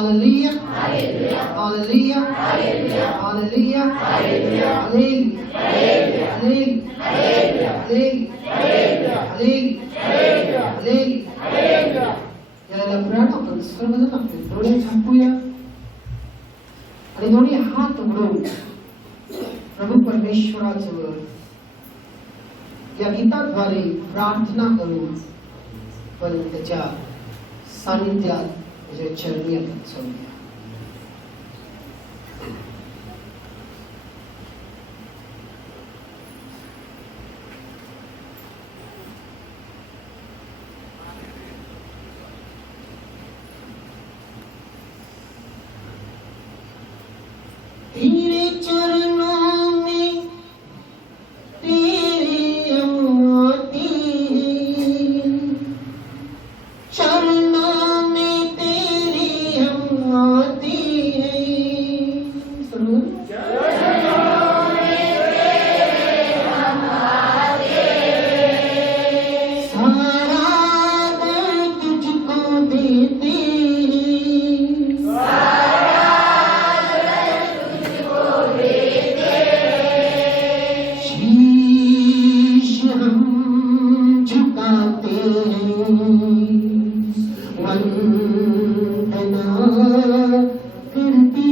Hallelujah. Hallelujah. Hallelujah. Hallelujah. Hallelujah. Hallelujah. Hallelujah. याला प्राण आपण सर्वजण आपले डोळे झाकूया आणि दोन्ही हात उघडून प्रभू परमेश्वराजवळ या गीताद्वारे प्रार्थना करून पण त्याच्या सानिध्यात त्याच्या चरणी आपण जाऊया. तेरे चरणों में तेरी अमाती है, चरणों में तेरी अमाती है. सारा दर्द तुझको देते वंदना करती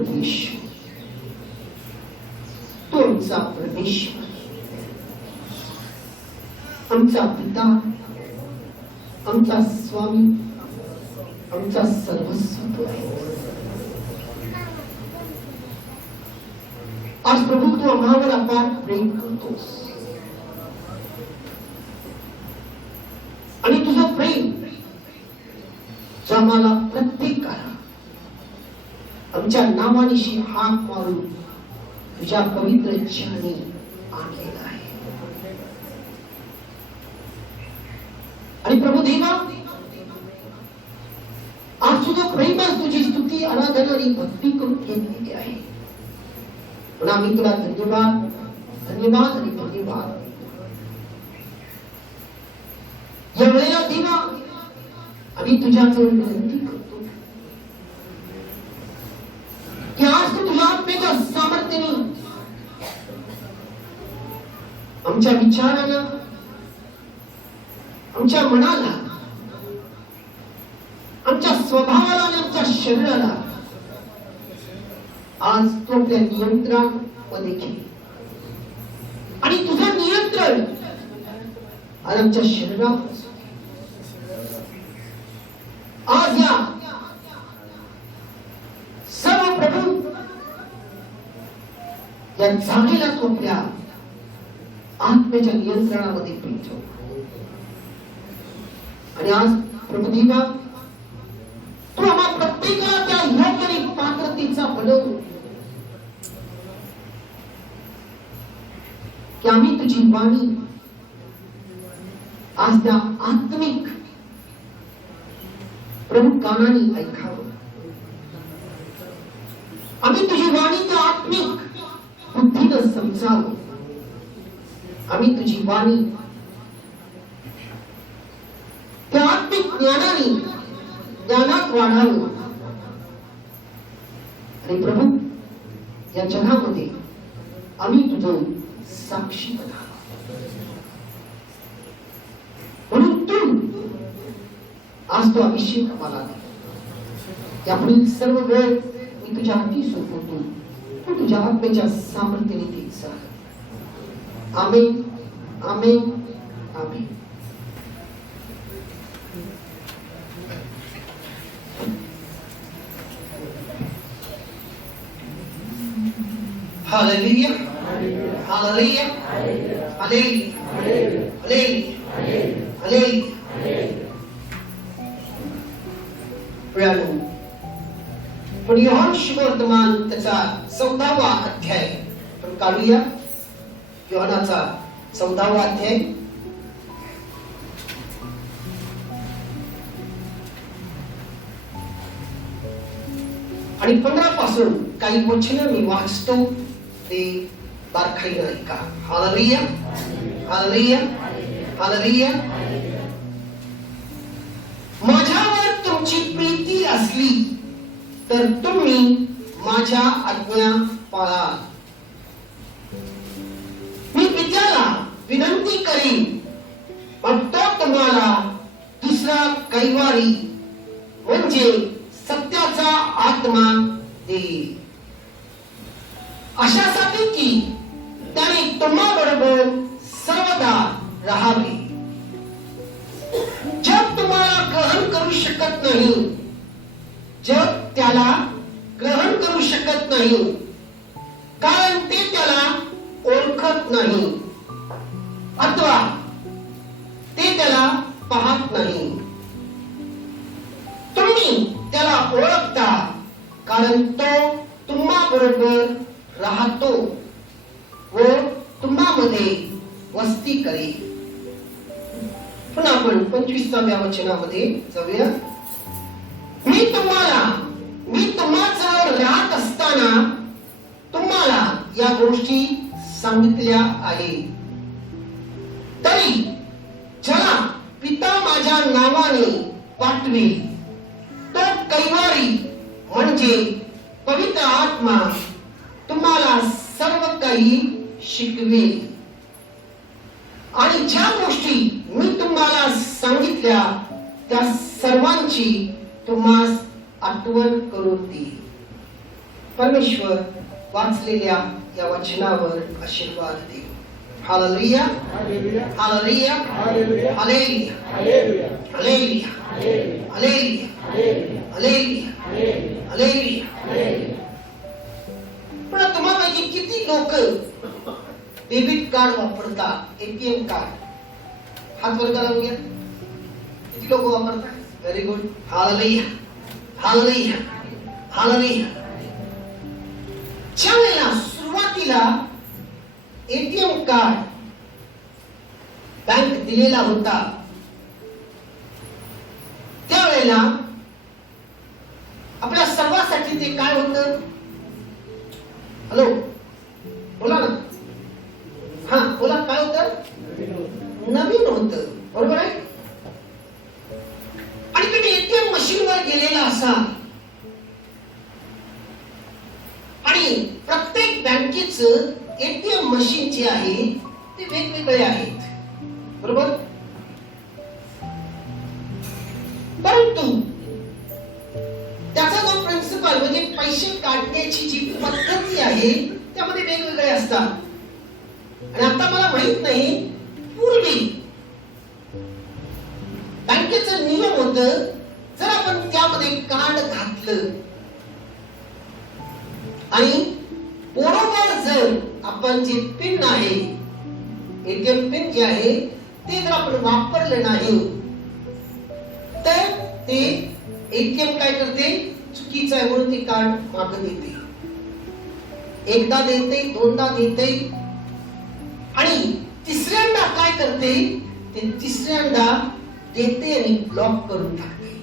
परमेश्वर, तो आमचा परमेश्वर, आमचा पिता, आमचा स्वामी, आमचा सर्वस्व तो आहे. आज प्रभू तू आम्हावर अपार प्रेम करतोस आणि तुझं प्रेम जो आम्हाला प्रत्येकाला आमच्या नावानिशी हाक मारून तुझ्या पवित्र इच्छाने आणलेला आहे. आणि प्रभू देवा, आज तुझं प्रेमच तुझी स्तुती, आराधना आणि भक्ती करून घेतलेली आहे. पण आम्ही तुला धन्यवाद धन्यवाद आणि धन्यवाद. या वेळेला देवा आम्ही तुझ्याजवळ विनंती करतो की आज तू तुझ्या आत्मेच्या सामर्थ्याने आमच्या विचाराला, आमच्या मनाला, आमच्या स्वभावाला आणि आमच्या शरीराला आज तो आपल्या नियंत्रणामध्ये घे. आणि तुझं नियंत्रण आज आमच्या शरीरावर आज या सर्व प्रभू या जागेला तो आपल्या आत्म्याच्या नियंत्रणामध्ये पेटव. आणि आज प्रभू देवा तू आम्हा प्रत्येकाला त्या योग्य आणि पात्रतेचा बनव की आम्ही तुझी वाणी आज त्या आत्मिक प्रभू कानाने ऐकावं. आम्ही तुझी वाणी त्या आत्मिक बुद्धीनं समजावं. आम्ही तुझी वाणी त्या आत्मिक ज्ञानाने ज्ञानात वाढावं. आणि प्रभू या जगामध्ये आम्ही तुझं साक्षी बनावं. म्हणून तू आज तो अभिषेक आम्हाला दे. यापुढील सर्व वेळ मी तुझ्या हाती सोपवतो. तू तुझ्या आत्म्याच्या सामर्थ्याने देत जा. आमेन आमेन आमेन. Hallelujah. Hallelujah. Hallelujah. Hallelujah. Hallelujah. प्रियानो, पण योहान शुभवर्तमान त्याचा 14वा अध्याय आपण काढूया. योहानाचा 14वा अध्याय आणि 15 पासून काही वचनं मी वाचतो, ते बारकाईने ऐका. Hallelujah hallelujah hallelujah. माझ्यावर तुमची प्रीती असली तर तुम्ही माझ्या आज्ञा पाळाल. मी पित्याला विनंती करीन, पण तो तुम्हाला दुसरा कैवारी म्हणजे सत्याचा आत्मा देईल, अशासाठी की त्याने तुम्हाबरोबर सर्वदा राहावे. जग तुम्हाला ग्रहण करू शकत नाही, जग त्याला ग्रहण करू शकत नाही, कारण ते त्याला ओळखत नाही अथवा ते त्याला पाहत नाही. तुम्ही त्याला ओळखता, कारण तो तुम्हाबरोबर राहतो व तुम्हामध्ये वस्ती करेल. पुन्हा आपण 25व्या वचनामध्ये जाऊया. मी तुम्हाजवळ राहत असताना तुम्हाला या गोष्टी सांगितल्या आहेत. तरी ज्याला पिता माझ्या नावाने पाठवेल तो कैवारी म्हणजे पवित्र आत्मा तुम्हाला सर्व काही शिकवेल आणि ज्या गोष्टी मी तुम्हाला सांगितल्या त्या सर्वांची तुम्हास आठवण करून देईल. परमेश्वर वाचलेल्या या वचनावर आशीर्वाद दे. Hallelujah, hallelujah, hallelujah, hallelujah, hallelujah, hallelujah, hallelujah, hallelujah, hallelujah, hallelujah, hallelujah, hallelujah. Hallelujah. पण तुम्हाला किती लोक डेबिट कार्ड वापरतात, एटीएम कार्ड? हात वर करा बघूया. किती लोक वापरतात? Very good. Hallelujah, hallelujah, hallelujah. ज्या वेळेला सुरुवातीला एटीएम कार्ड बँक दिलेला होता, त्यावेळेला आपल्या सर्वांसाठी ते काय होतं? हॅलो, बोला ना. हा बोला, काय होतं? नवीन होतं, बरोबर आहे. आणि तुम्ही एटीएम मशीन वर गेलेला असाल आणि प्रत्येक बँकेचं एटीएम मशीन जे आहे ते वेगवेगळे आहेत, बरोबर. परंतु त्याचा जो प्रिन्सिपल म्हणजे पैसे काढण्याची जी पद्धती आहे त्यामध्ये वेगवेगळे असतात. आणि आता मला माहित नाही, पूर्वी बँकेचं नियम होतं, जर आपण त्यामध्ये कार्ड घातलं आणि बरोबर जर आपण जे पिन आहे, एटीएम पिन जे आहे ते जर आपण वापरलं नाही तर ते एटीएम काय करते? चुकीचं आहे म्हणून ते कार्ड मागं देते. एकदा देते, दोनदा देते आणि तिसऱ्यांदा काय करते? ते तिसऱ्यांदा देते आणि ब्लॉक करून टाकते.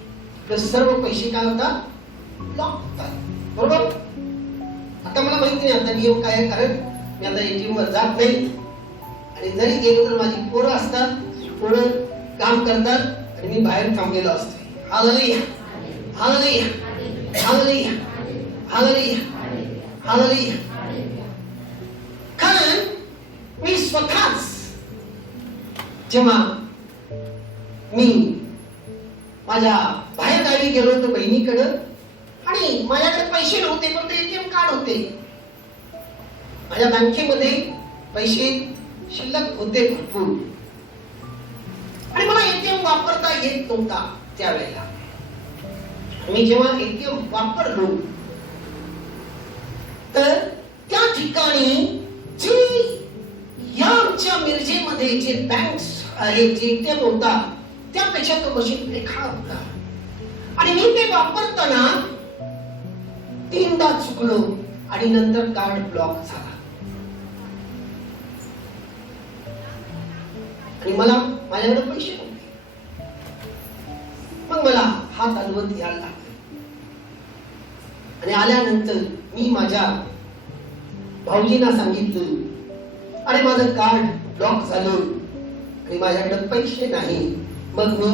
तर सर्व पैसे काय होतात? ब्लॉक होतात, बरोबर. आता मला माहिती नाही आता नियम काय आहे, कारण मी आता एटीएम वर जात नाही आणि जरी गेलो तर माझी पोरं असतात, पोरं काम करतात आणि मी बाहेर थांबलेलो असतो. Hallelujah, hallelujah, hallelujah, hallelujah, hallelujah. कारण मी स्वतःच जेव्हा मी माझ्या बाहेर गावी गेलो होतो बहिणीकडे आणि माझ्याकडे पैसे नव्हते, पण एटीएम कार्ड होते. माझ्या बँकेमध्ये पैसे शिल्लक होते भरपूर आणि मला एटीएम वापरता येत नव्हता त्यावेळेला. मी जेव्हा एटीएम वापरलो तर त्या ठिकाणी जे या आमच्या मिरजेमध्ये जे बँक्स आहे, जे एटीएम होता त्यापेक्षा तो मशीन रेखा होता आणि मी ते वापरताना 3दा चुकलो आणि नंतर कार्ड ब्लॉक झाला. आणि मला माझ्याकडे पैसे नव्हते. मग मला हात हलवत यायला लागले आणि आल्यानंतर मी माझ्या भाऊजींना सांगितलं, अरे माझं कार्ड ब्लॉक झालं आणि माझ्याकडे पैसे नाही. मग मी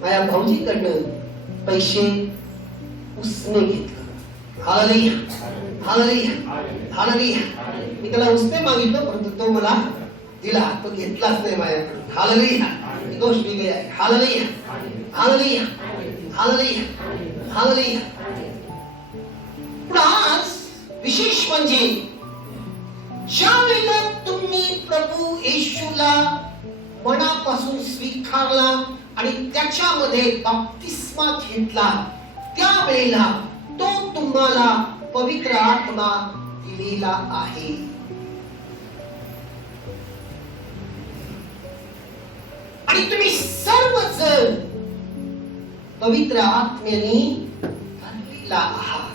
माझ्या भाऊजीकडनं पैसे उसने घेतलं. Hallelujah, hallelujah, hallelujah. मी त्याला उसने मागितलं परंतु तो मला दिला, तो घेतलाच नाही माझ्याकडून. हालेलुया, ही गोष्ट वेगळी आहे. Hallelujah, hallelujah, hallelujah, hallelujah. पण आज विशेष म्हणजे ज्या वेळेला तुम्ही प्रभू येशूला मनापासून स्वीकारला आणि त्याच्यामध्ये बप्तिस्मा घेतला, त्यावेळेला तो तुम्हाला पवित्र आत्मा दिलेला आहे. आणि तुम्ही सर्वजण पवित्र आत्म्याने भरलेला आहात.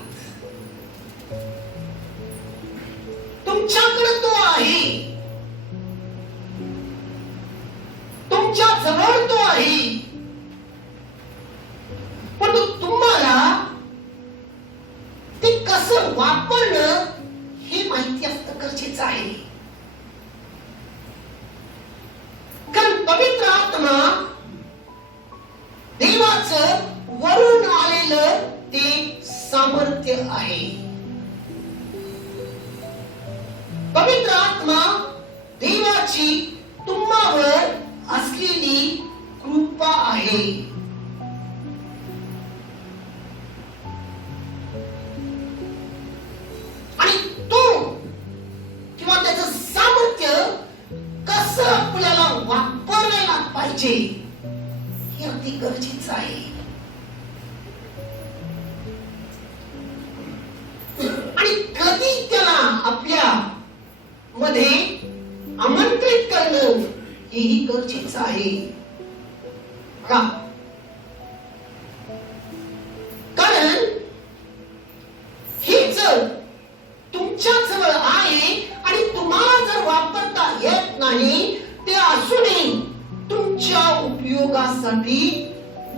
तुमच्याकडे तो आहे, तुमच्या जवळ तो आहे, पण तुम्हाला ते कसं वापरणं हे माहिती असणं गरजेचं आहे. कारण पवित्र आत्मा देवाचं वरून आलेलं ते सामर्थ्य आहे. पवित्र आत्मा देवाची तुम्हावर असलेली कृपा आहे. पाहिजे हे अगदी गरजेचं आहे. आणि कधी त्याला आपल्या मध्ये आमंत्रित करणं हेही गरजेचं आहे. का? कारण हे जर तुमच्या जवळ आहे आणि तुम्हाला जर वापरता येत नाही, ते असूनही तुमच्या उपयोगासाठी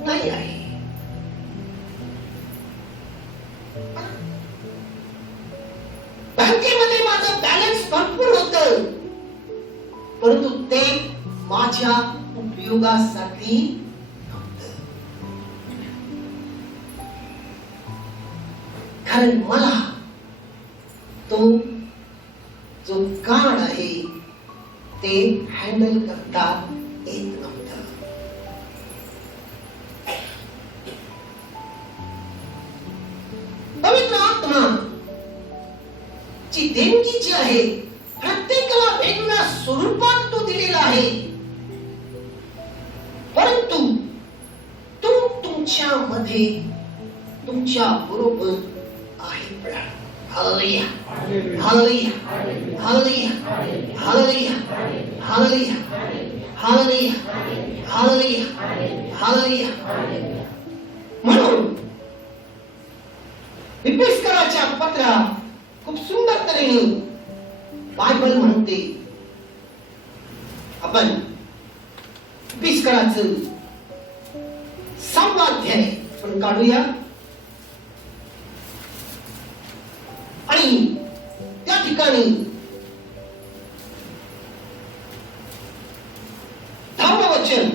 नाही आहे. बँकेमध्ये माझं बॅलन्स भरपूर होतं, परंतु ते माझ्या उपयोगासाठी नव्हतं. कारण मला तो जो कार्ड आहे ते हँडल करता येत नव्हतं. पवित्र आत्मा ची देणगी जी आहे प्रत्येकाला वेगवेगळ्या स्वरूपात तो दिलेला आहे, परंतु तो तुमच्या मध्ये तुमच्या बरोबर आहे. Hallelujah, hallelujah, hallelujah, hallelujah, hallelujah, hallelujah, hallelujah, hallelujah. म्हणून इफिसकराच्या पत्रात खूप सुंदर तऱ्हेने बायबल म्हणते. आपण इफिसकराचं 6 अध्याय आपण काढूया आणि त्या ठिकाणी 10 वचन.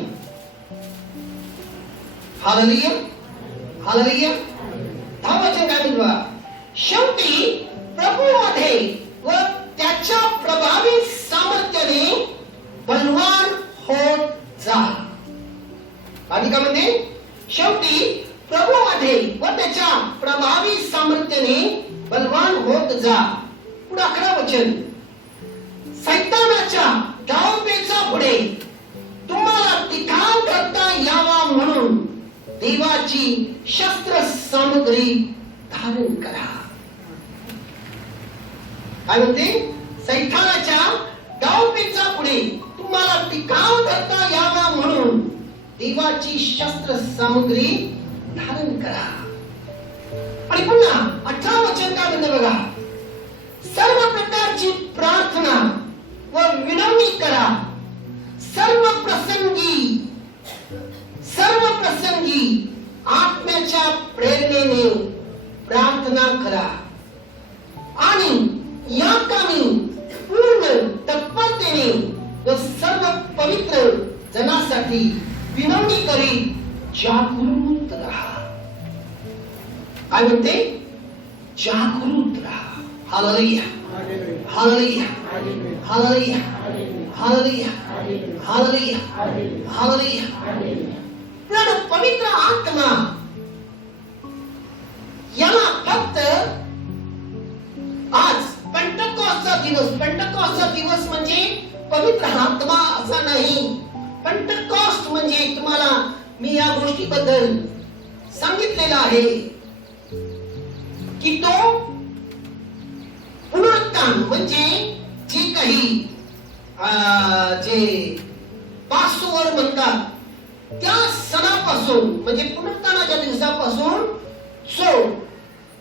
Hallelujah, hallelujah. 10 वचन काय म्हणतो? शेवटी प्रभूमध्ये व त्याच्या प्रभावी सामर्थ्याने बलवान होत जा. आधी काय म्हणते? शेवटी प्रभूमध्ये व त्याच्या प्रभावी सामर्थ्याने बलवान होत जा. पुढे 11 वचन. सैतानाच्या डावपेचा पुढे तुम्हाला टिकाव करता यावा म्हणून देवाची शस्त्र सामग्री धारण करा. काय म्हणते? सैतानाच्या डावपेचा पुढे तुम्हाला टिकाव करता यावा म्हणून देवाची शस्त्र सामग्री धारण करा. आणि पुन्हा 18 वचन काय म्हणते बघा? सर्व प्रकारची प्रार्थना व विनवणी करा. सर्व प्रसंगी आत्म्याच्या प्रेरणेने प्रार्थना करा आणि या कामी पूर्ण तत्परतेने व सर्व पवित्र जनासाठी विनवणी करीत जागृत राहा. काय म्हणते? जागृत राहा. Hallelujah, hallelujah, hallelujah, hallelujah, hallelujah, hallelujah. पवित्र आत्मा याला फक्त आज पेंटकॉस्टचा दिवस म्हणजे पवित्र आत्मा असा नाही. पेंटकॉस्ट म्हणजे तुम्हाला मी या गोष्टीबद्दल सांगितलेलं आहे की तो पुनरुत्थान म्हणजे जे काही जे पासोवर म्हणतात त्या सणापासून म्हणजे पुनरुत्थानाच्या दिवसापासून जो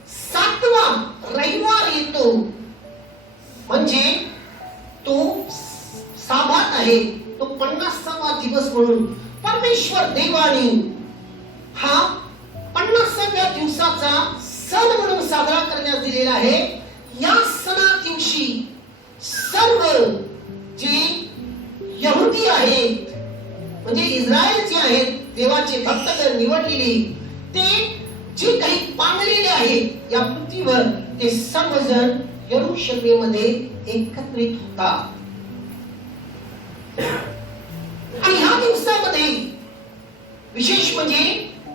7वा रविवार येतो म्हणजे तो साबात आहे, तो 50वा दिवस म्हणून परमेश्वर देवाने हा 50व्या दिवसाचा सण म्हणून साजरा करण्यात दिलेला आहे. या सणा दिवशी सर्व जे यहुदी आहेत म्हणजे इस्रायल जे आहेत देवाचे भक्तगण निवडलेले ते जे काही पांगलेले आहेत या पृथ्वीवर ते सर्वजण यरूशलेममध्ये एकत्रित होतात. आणि ह्या दिवसामध्ये विशेष म्हणजे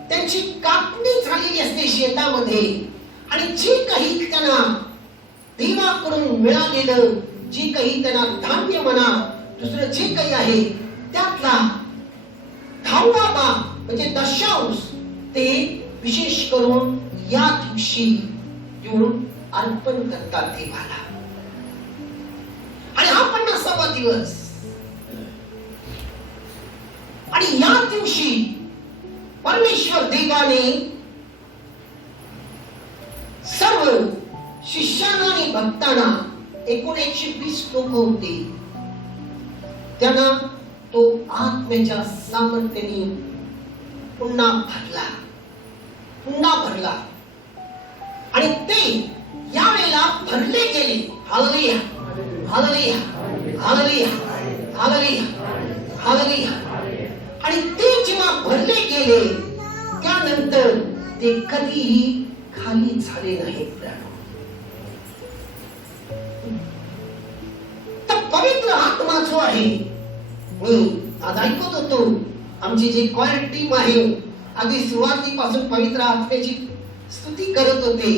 त्यांची कापणी झालेली असते शेतामध्ये आणि जे काही त्यांना देवाकडून मिळालेलं जे काही त्यांना धान्य म्हणा दुसरं जे काही आहे त्यातला 10वा भाग म्हणजे दशांश ते विशेष करून या दिवशी येऊन अर्पण करतात देवाला. आणि हा 50वा दिवस. आणि या दिवशी परमेश्वर देवाने सर्व शिष्यांना आणि भक्तांना 120 लोक होते, त्यांना तो आत्म्याच्या सामर्थ्याने पुन्हा भरला आणि ते यावेळेला भरले गेले. Hallelujah, hallelujah, hallelujah, hallelujah, hallelujah. आणि ते जेव्हा भरले गेले त्यानंतर ते कधीही खाली झाले नाहीत. तर पवित्र आत्मा जो आहे, मी आज ऐकत होतो आमची जी क्वायर टीम आहे अगदी सुरुवातीपासून पवित्र आत्म्याची स्तुती करत होते.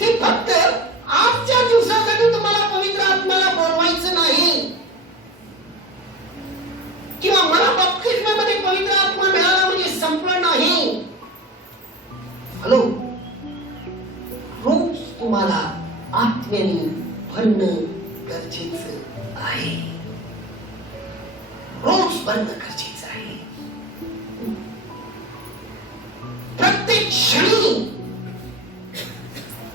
ते फक्त आजच्या दिवसासाठी तुम्हाला पवित्र आत्म्याला बोलवायचं नाही किंवा मला बपतिस्मामध्ये पवित्र आत्मा मिळाला म्हणजे संपलं नाही. हॅलो, रोज तुम्हाला आत्म्याने भरणं गरजेचं आहे. रोज भरणं गरजेचं आहे. प्रत्येक क्षणी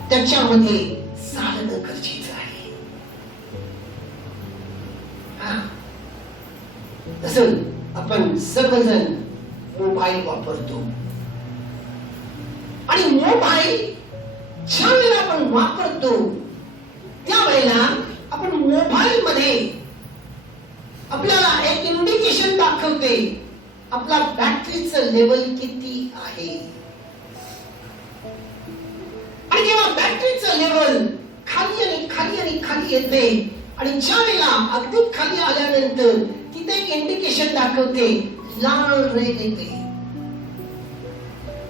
त्याच्यामध्ये चालणं गरजेचं आहे. जसं आपण सर्वजण मोबाईल वापरतो आणि मोबाईल ज्या वेळेला आपण वापरतो त्यावेळेला आपण मोबाईल मध्ये आपल्याला एक इंडिकेशन दाखवते आपला बॅटरीचं लेवल किती आहे. आणि जेव्हा बॅटरीचं लेवल खाली आणि खाली आणि खाली येते आणि ज्या वेळेला अगदी खाली आल्यानंतर तिथे एक इंडिकेशन दाखवते लाल रेड येते,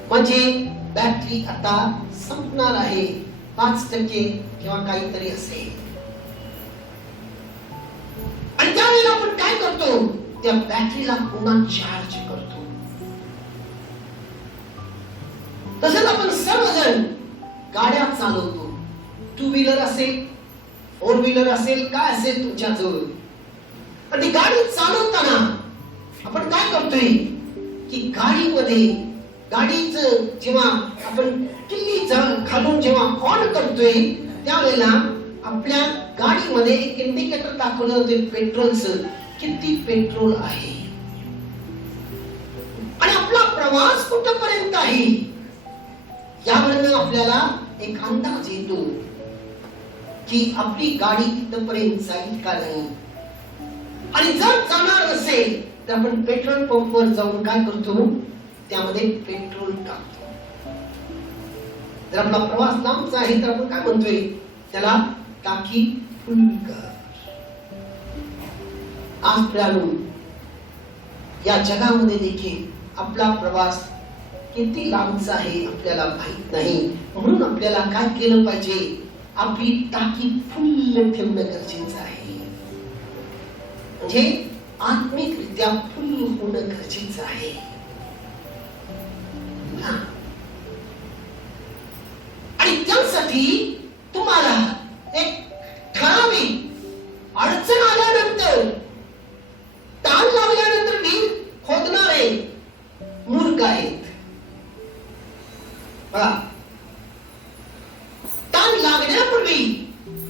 म्हणजे बॅटरी आता संपणार आहे, 5% किंवा काहीतरी असेल. आणि त्यावेळेला आपण काय करतो, त्या बॅटरीला पुन्हा चार्ज करतो. तसंच आपण सर्वजण गाड्या चालवतो, 2 व्हीलर असेल, 4 व्हीलर असेल, काय असेल तुमच्या जवळ. आणि गाडी चालवताना आपण काय करतोय की गाडीचं जेव्हा आपण किल्ली खालून जेव्हा ऑन करतोय त्यावेळेला आपल्या गाडीमध्ये एक इंडिकेटर दाखवलं होते पेट्रोलचं, किती पेट्रोल आहे आणि आपला प्रवास कुठपर्यंत आहे यावरून आपल्याला एक अंदाज येतो की आपली गाडी तिथपर्यंत जाईल का नाही. आणि जर जाणार असेल तर आपण पेट्रोल पंपवर जाऊन काय करतो, त्यामध्ये पेट्रोल टाकतो. जर आपला प्रवास लांबचा आहे तर आपण काय म्हणतोय, त्याला टाकी फुल कर. आज प्रियानो, या जगामध्ये देखील आपला प्रवास किती लांबचा आहे आपल्याला माहित नाही. म्हणून आपल्याला काय केलं पाहिजे, आपली टाकी फुल ठेवणं गरजेचं आहे. म्हणजे आत्मिकरित्या फुल होणं गरजेचं आहे. आणि त्यासाठी तुम्हाला एक ठराविक अडचण आल्यानंतर, ताण लागल्यानंतर विहीर खोदणारे मूर्ख आहेत. ताण लागण्यापूर्वी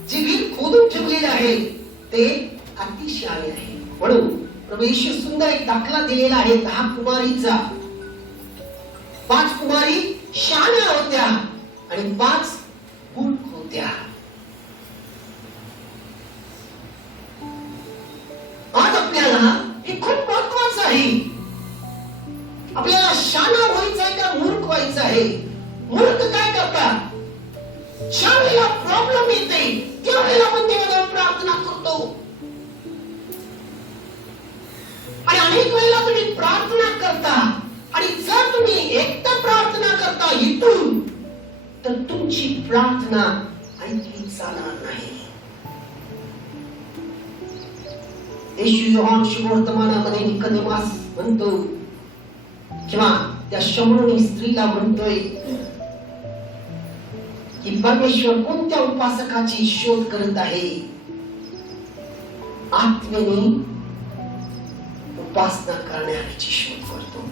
जी विहीर खोदून ठेवलेली आहे ते अतिशय आहे. म्हणून प्रभू येशू सुंदर एक दाखला दिलेला आहे 10 कुमारीचा. 5 कुमारी शहाण्या होत्या आणि 5 मूर्ख होत्या. आज आपल्याला हे खूप महत्वाचं आहे. आपल्याला शहाणा व्हायचं आहे का मूर्ख व्हायचं आहे. मूर्ख काय करतात, ज्या वेळेला प्रॉब्लेम येते त्यावेळेला आपण देवाला प्रार्थना करतो. आणि अनेक वेळेला तुम्ही प्रार्थना करता आणि जर तुम्ही एकटा प्रार्थना करता इथून, तर तुमची प्रार्थना ऐकली जाणार नाही. येशू योहान शुभवर्तमानामध्ये निकोदेमास म्हणतो, किंवा त्या शमरोनी स्त्रीला म्हणतोय की परमेश्वर कोणत्या उपासकाची शोध करत आहे? आत्मेने उपासना करणाऱ्याची शोध करतो.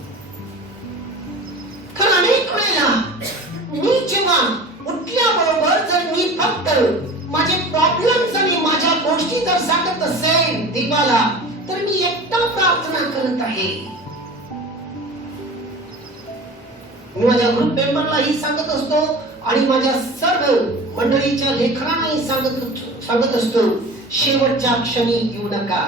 कारण अनेक वेळेला मी जेव्हा उठल्याबरोबर जर मी फक्त माझे प्रॉब्लेम्स आणि माझ्या गोष्टी जर सांगत असेल देवाला, तर मी एकटा प्रार्थना करत आहे. मी माझ्या ग्रुप मेंबरलाही सांगत असतो आणि माझ्या सर्व मंडळीच्या लेकरांनाही सांगत असतो, शेवटच्या क्षणी येऊ नका.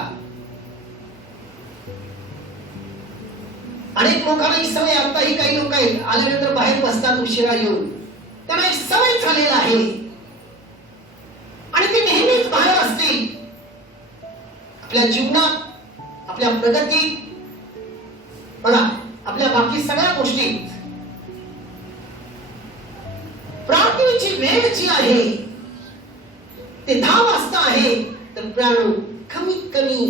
अनेक लोकांना ही सवय, आताही काही लोक आहेत आल्यानंतर बाहेर बसतात उशिरा येऊन, त्यांना एक सवय झालेला आहे आणि ते नेहमीच बाहेर असतील. आपल्या जीवनात, आपल्या प्रगतीत, बघा आपल्या बाकी सगळ्या गोष्टीत प्रार्थनेची वेळ जी आहे ते 10 वाजता आहे, तर प्राणो कमीत कमी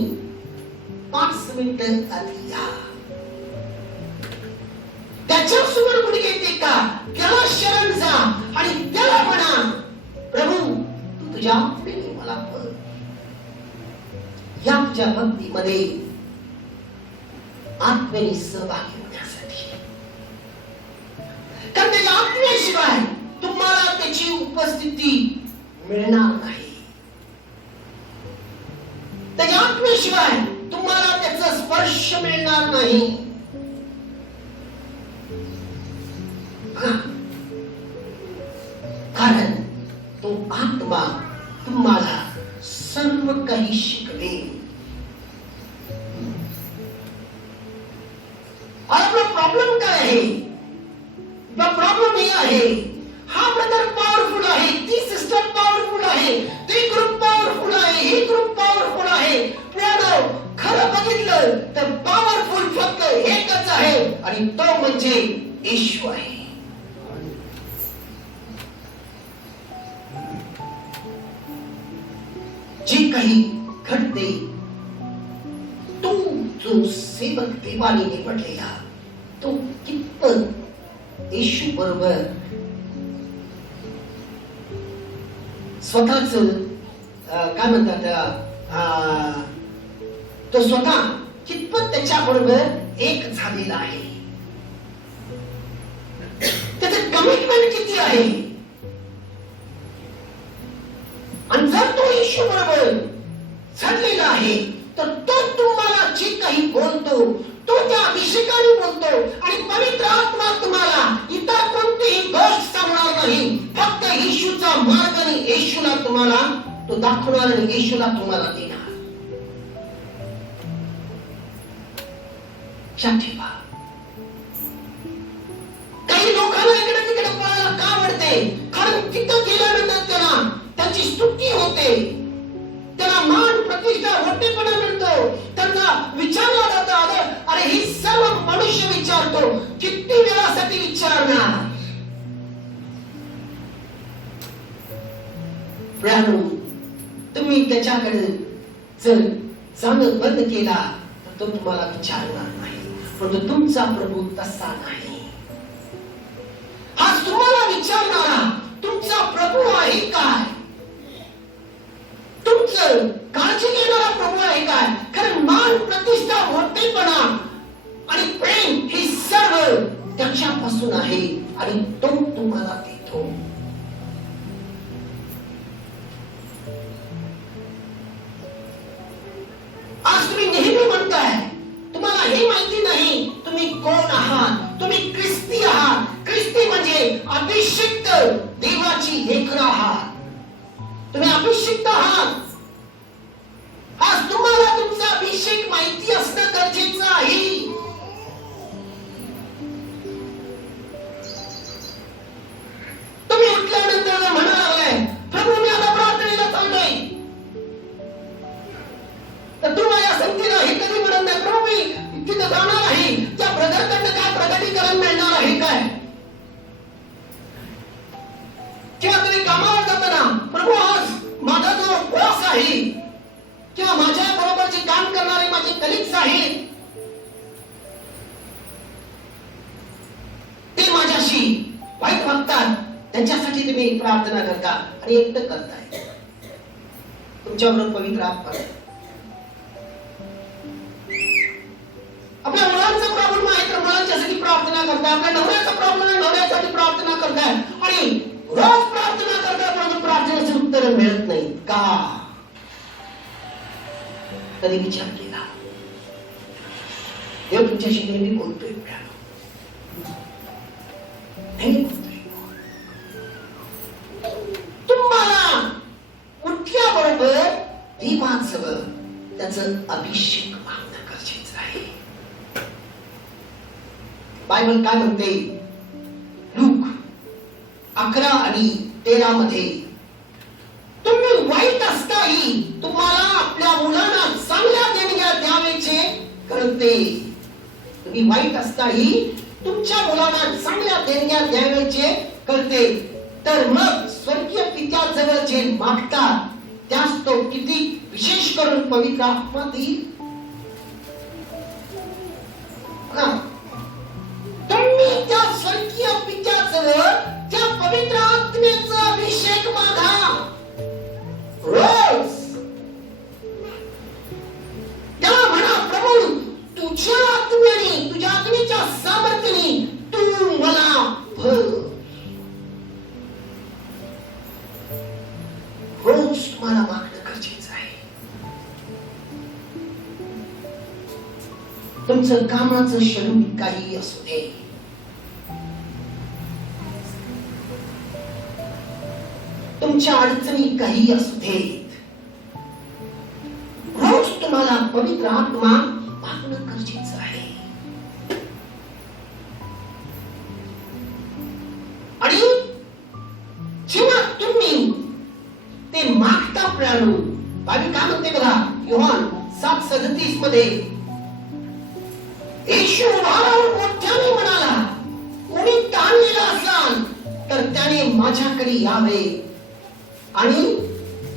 5 मिनिटं आधी या. त्याच्यासमोर गुडघे टेका, त्याला शरण जा आणि त्याला म्हणा, प्रभू तू तुझ्या आत्मेने मला भर. या तुझ्या भक्तीमध्ये आत्मेने सहभागी होण्यासाठी. कारण त्याच्या आत्म्याशिवाय तुम्हाला त्याची उपस्थिती मिळणार नाही. त्याच्या आत्म्याशिवाय तुम्हाला त्याचा स्पर्श मिळणार नाही. कारण तो आत्मा तुम्हाला सर्व काही शिकवेल. आपला प्रॉब्लेम काय आहे? प्रॉब्लेम हे आहे, हा ब्रदर पॉवरफुल आहे, ती सिस्टर पॉवरफुल आहे, ते ग्रुप पॉवरफुल आहे, ही ग्रुप पॉवरफुल आहे. प्रियानो, खरं बघितलं तर पॉवरफुल फक्त एकच आहे आणि तो म्हणजे येशू आहे. जे काही घडते तो जो सेवक देवाने निवडलेला, तो कितपत येशू बरोबर स्वतःच काय म्हणतात, तो स्वतः कितपत त्याच्या बरोबर एक झालेला आहे, त्याचं कमिटमेंट किती आहे. आणि जर तो येशू बरोबर झालेला आहे, तर तो तुम्हाला जे काही बोलतो तो त्या अभिषेकाने बोलतो आणि पवित्र आत्मा तुम्हाला इतर कोणतीही गोष्ट सांगणार नाही. फक्त येशूचा मार्ग आणि येशूला तुम्हाला तो दाखवणार आणि येशूला तुम्हाला देणार. ठेवा. काही लोकांना इकडे तिकडे पळायला का आवडते? कारण तिथं गेल्यानंतर त्यांना त्याची स्तुती होते, त्याला मान प्रतिष्ठा मोठेपणा मिळतो. त्यांना विचारलं जातं, अरे ही सर्व मनुष्य विचारतो, किती वेळासाठी विचारणार? प्रियानो, तुम्ही त्याच्याकडे जर जाणं बंद केला तर तो तुम्हाला विचारणार नाही. पण तुमचा प्रभू तसा नाही. हा तुम्हाला विचारणारा तुमचा प्रभू आहे काय? तुमचं काळजी घेणारा प्रभू आहे काय? कारण मान प्रतिष्ठा मोठेपणा आणि प्रेम हे सर्व त्याच्यापासून आहे आणि तो तुम्हाला देतो. आज तुम्ही नेहमी म्हणताय, तुम्हाला हे माहिती नाही तुम्ही कोण आहात. तुम्ही ख्रिस्ती आहात. ख्रिस्ती म्हणजे अभिषिक्त देवाची लेकरं आहात. तुम्ही अभिषिक्त आहात. आज तुम्हाला तुमचा अभिषेक माहिती असणं गरजेचं आहे. तुम्ही उठल्यानंतर म्हणा लागलाय, प्रभू मी आता प्रार्थनेला चाललोय, तर तुम्हाला या संगतीला हे कधी म्हणत नाही, प्रभू मी तिथं जाणार आहे, त्या ब्रदरकडनं काय प्रगतीकरण मिळणार आहे काय? किंवा तुम्ही कामावर जाताना, प्रभू आज माझा जो बॉस आहे किंवा माझ्या बरोबर जे काम करणारे माझे कलिग्स आहेत, वाईट वागतात त्यांच्यासाठी तुम्ही प्रार्थना करता आणि एकटं करताय. तुमच्याबरोबर पवित्र आत्मा आहे. आपल्या मुलांचा प्रॉब्लेम आहे तर मुलांच्यासाठी प्रार्थना करताय. आपल्या नवऱ्याचा प्रॉब्लेम आहे नवऱ्यासाठी प्रार्थना करताय आणि रोज प्रार्थना करताय परंतु प्रार्थनेचे उत्तर मिळत नाही का? कधी विचार केला? देव तुमच्याशी नेहमी बोलतोय. तुम्हाला उठल्याबरोबर दीपाजवळ त्याचं अभिषेक मागणं गरजेचं आहे. बायबल काय म्हणते? लूक 11 आणि 13 मध्ये तुम्ही वाईट असताही तुम्हाला आपल्या मुलांना चांगल्या देणग्या द्यावेचे कळते. तुम्ही वाईट असताही तुमच्या मुलांना चांगल्या देणग्या द्यावेचे कळते. तर मग स्वर्गीय पित्याजवळ जे मागतात त्यास तो किती विशेष करून पवित्र आत्मा देईल. तुम्ही त्या स्वर्गीय पित्याजवळ त्या पवित्र आत्म्याचा अभिषेक मागा रोज. त्याला म्हणा, प्रभू तुझ्या आत्म्याने तुझ्या आत्म्याच्या सामर्थ्याने तू मला भर. रोज तुम्हाला मागणं गरजेचं आहे. तुमचं कामाचं शेड्यूल काही असू दे, तुमच्या अडचणी काही असू देत, रोज तुम्हाला पवित्र आत्मा मागणं गरजेचं आहे. आणि जेव्हा तुम्ही ते मागता प्रियानो, बायबल काय म्हणते बघा, योहान 7:37 मध्ये येशू वारावर मोठ्याने म्हणाला, कोणी ताणलेला असाल तर त्याने माझ्याकडे यावे आणि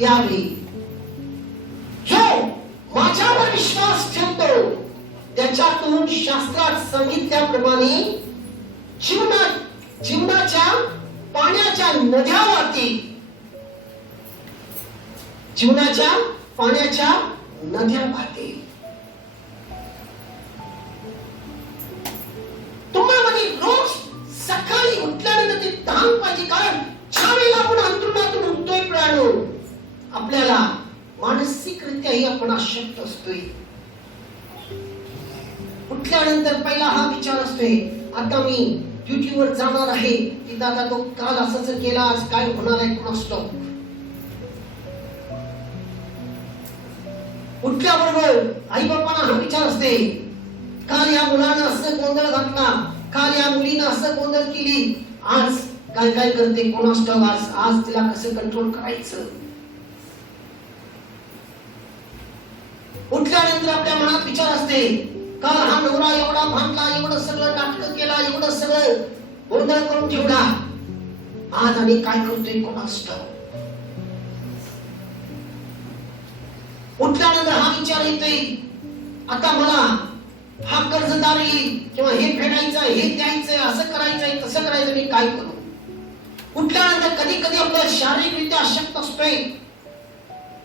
यावे. जो माझ्यावर विश्वास ठेवतो त्याच्यातून शास्त्रात सांगितल्याप्रमाणे जीवनाच्या पाण्याच्या नद्या वाहतील. जीवनाच्या पाण्याच्या नद्या वाहतील. तुम्हाला रोज सकाळी उठल्यानंतर ते ताण पाहिजे. कारण ज्यावेळेला आपण अंतरुणातून उठतोय प्राणो, आपल्याला मानसिकरित्याही आपण अशक्त असतोय. उठल्यानंतर पहिला हा विचार असतोय, आता मी ड्युटीवर जाणार आहे, तिथं आता तो काल असंच केला, आज काय होणार आहे कोणास ठाऊक. उठल्याबरोबर आई बापांना हा विचार असते, काल या मुलानं असं गोंधळ घातला, काल या मुलीनं असं गोंधळ केली, आज काय काय करते कोणास ठाऊक, आज तिला कसं कंट्रोल करायचं. उठल्यानंतर आपल्या मनात विचार असते, काल हा नवरा एवढा भांडला, एवढं सगळं नाटक केला, एवढं सगळं गोंधळ करून ठेवला, आज आणि काय करतोय कोणास ठाऊक. उठल्यानंतर हा विचार येतोय, आता मला हा कर्जदार येईल किंवा हे फेडायचं, हे द्यायचंय, असं करायचंय, तसं करायचं, मी काय करू. उठल्यानंतर कधी कधी आपलं शारीरिकरित्या अशक्त असतोय,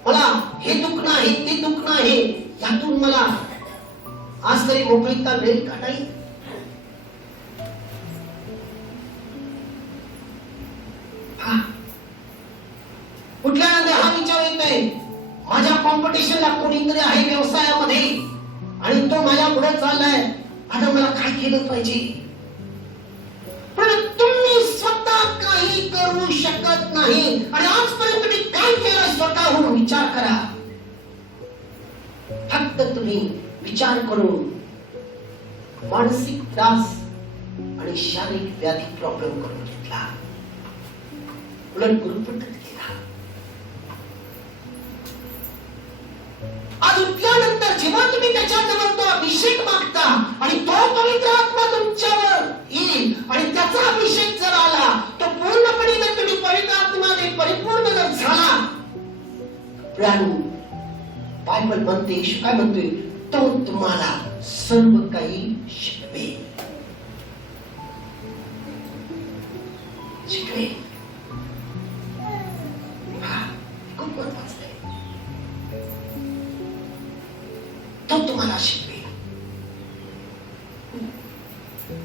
मला हे दुखणं आहे, ते दुखणं आहे, यातून मला आज तरी मोकळीकता मिळेल का नाही. उठल्यानंतर हा विचार येतोय, माझ्या कॉम्पिटिशनला कोणीतरी आहे व्यवसायामध्ये आणि तो माझ्या पुढे चाललाय, आता मला काय केलं पाहिजे. पण तुम्ही स्वतः काही करू शकत नाही आणि आजपर्यंत तुम्ही काय केलं स्वतःहून विचार करा. फक्त तुम्ही विचार करून मानसिक त्रास आणि शारीरिक व्याधी प्रॉब्लेम करून घेतला, उलट गुरुपटत केला. आज उठल्यानंतर जेव्हा तुम्ही त्याच्याजवळ तो अभिषेक मागता आणि तो पवित्र आत्मा तुमच्यावर येईल आणि त्याचा अभिषेक जर आला, तो पूर्णपणे जर तुम्ही पवित्र आत्म्याने परिपूर्ण जर झाला, बायबल म्हणते, येशू काय म्हणतोय, तो तुम्हाला सर्व काही शिकवेल. शिकवेल. हा, खूप महत्वाचं आहे. तो तुम्हाला शिकवेल.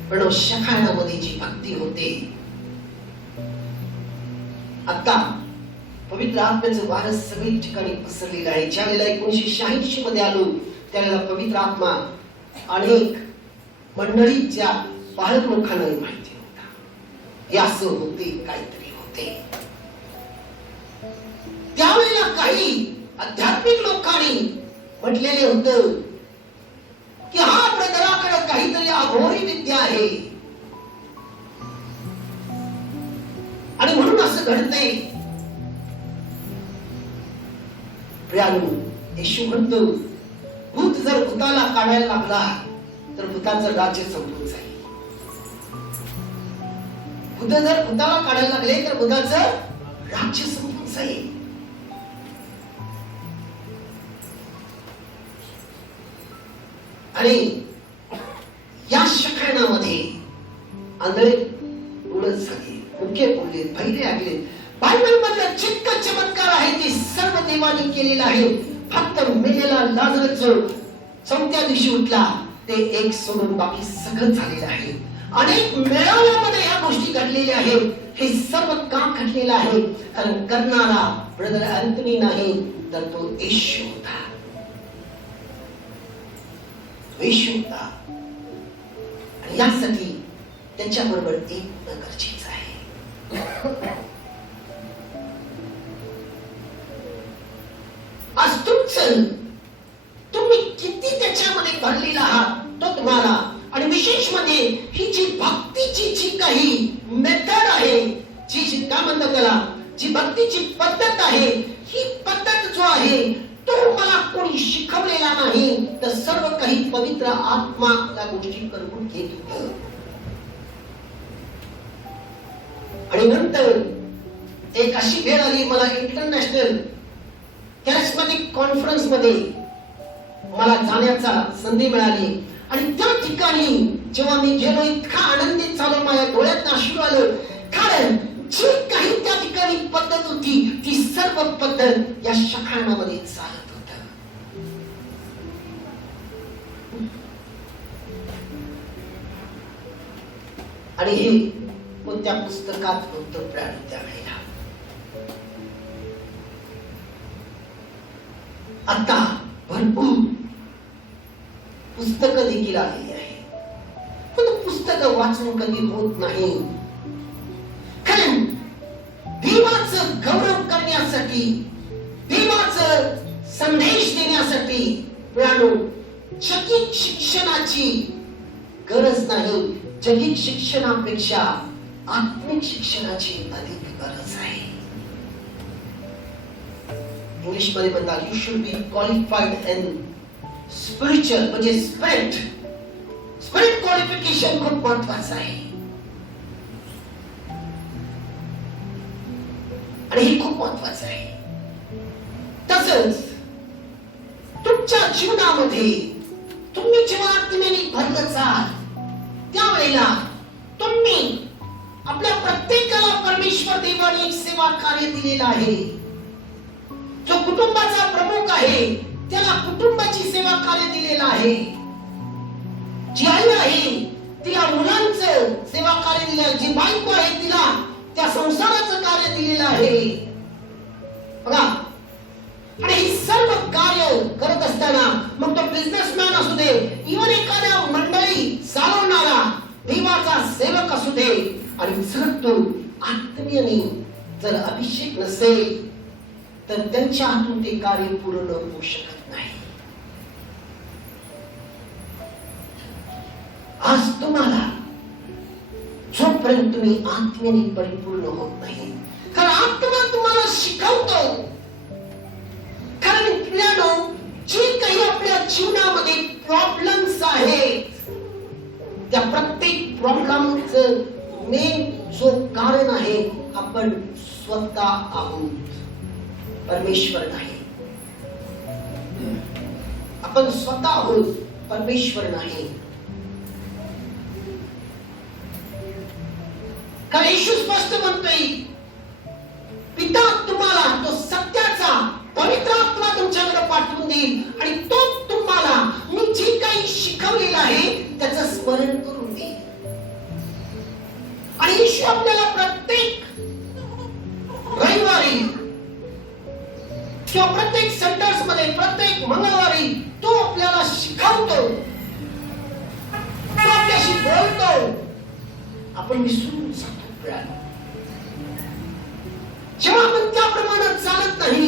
पण शखाण्यामध्ये जी भक्ती होते, आता पवित्र आत्म्याचं वारस सगळी ठिकाणी पसरलेलं आहे. ज्या वेळेला 1986 मध्ये आलो त्यावेळेला पवित्र आत्मा अनेक मंडळीच्या बाहेर लोकांना माहिती होता. हे असं होते, काहीतरी होते. त्यावेळेला काही आध्यात्मिक लोकांनी म्हटलेले होतं की हा ब्रदराकडे काहीतरी अघोरी विद्या आहे आणि म्हणून असं घडतंय. प्रियानो, येशू म्हणतो भूत जर भूताला काढायला लागला तर भूताचं राज्य संपून जाईल. भूत जर भूताला काढायला लागले तर भूताचं राज्य संपून जाईल. आणि या शखाणामध्ये आंधळे उडत झाले, मुके बोलले, बहिरे ऐकले. बायबल मधलं जितकं चमत्कार आहे ते सर्व देवाने केलेलं आहे. फक्त मेलेला लाजरस जो चौथ्या दिवशी उठला ते एक सोडून बाकी सगळं झालेलं आहे. अनेक मेळाव्यामध्ये ह्या गोष्टी घडलेल्या आहेत. हे सर्व काम घडलेलं आहे कारण करणारा ब्रदर अँथनी नाही तर तो येशू होता. येशू होता आणि यासाठी त्याच्याबरोबर एक गरजेचं आहे. आज तुम्ही किती त्याच्यामध्ये भरलेला आहात तो तुम्हाला. आणि विशेष म्हणजे ही जी भक्तीची जी काही मेथड आहे, जी काय म्हणतात त्याला, जी भक्तीची पद्धत आहे, ही पद्धत जो आहे तो मला कोणी शिकवलेला नाही तर सर्व काही पवित्र आत्मा त्या गोष्टी करून घेत होत. आणि नंतर एक अशी वेळ आली, मला इंटरनॅशनल कॅरिस्मॅटिक कॉन्फरन्स मध्ये मला जाण्याचा संधी मिळाली. आणि त्या ठिकाणी जेव्हा मी गेलो इतका आनंदित झालो, माझ्या डोळ्यात अश्रू आलं. कारण जी काही त्या ठिकाणी पद्धत होती ती सर्व पद्धत या शखाणामध्ये चालत होत. आणि हे कोणत्या पुस्तकात होतं प्राणी त्यावेळेला. आता भरपूर पुस्तकं देखील आलेली आहे, पण पुस्तकं वाचून कधी होत नाही. कारण देवाचं गौरव करण्यासाठी, देवाचं संदेश देण्यासाठी प्रियानो जगिक शिक्षणाची गरज नाही. जगिक शिक्षणापेक्षा आत्मिक शिक्षणाची अधिक गरज आहे. इंग्लिश मध्ये म्हणतात you should be qualified in spiritual, म्हणजे स्पिरिट क्वालिफिकेशन खूप महत्वाचं आहे. आणि हे खूप महत्वाचं आहे. तसंच तुमच्या जीवनामध्ये तुम्ही जेव्हा आत्म्याने भरलं जाल त्यावेळेला तुम्ही आपल्या प्रत्येकाला परमेश्वर देवाने एक सेवा कार्य दिलेलं आहे. जो कुटुंबाचा प्रमुख आहे त्याला कुटुंबाची सेवा कार्य दिलेलं आहे. जी आई आहे तिला मुलांचं सेवा कार्य दिलेलं आहे. जी बायको आहे तिला त्या संसाराचं कार्य दिलेलं आहे. बघा, आणि ही सर्व कार्य करत असताना मग तो बिझनेसमॅन असू दे, इव्हन एखाद्या मंडळी चालवणारा देवाचा सेवक असू दे, आणि जर तो आत्म्याने जर अभिषेक नसेल तर त्यांच्या हातून ते कार्य पूर्ण होऊ शकत नाही. आज तुम्हाला जोपर्यंत तुम्ही आत्म्याने परिपूर्ण होत नाही, कारण आत्मा तुम्हाला शिकवतो. कारण प्रियानो जे काही आपल्या जीवनामध्ये प्रॉब्लेम्स आहेत त्या प्रत्येक प्रॉब्लेमचं मेन जो कारण आहे आपण स्वतः आहोत, परमेश्वर नाही. आपण स्वतः आहोत, परमेश्वर नाही. कारण येशू स्पष्ट म्हणतोय, पिता तुम्हाला तो सत्याचा पवित्र आत्मा तुमच्याकडे पाठवून देईल आणि तो तुम्हाला मी जे काही शिकवलेलं आहे त्याचं स्मरण करून देईल. आणि येशू आपल्याला प्रत्येक रविवारी किंवा प्रत्येक संडर्स मध्ये, प्रत्येक मंगळवारी तो आपल्याला शिकवतो, तो आपल्याशी बोलतो. आपण विसरून जातो. जेव्हा आपण त्या प्रमाणात चालत नाही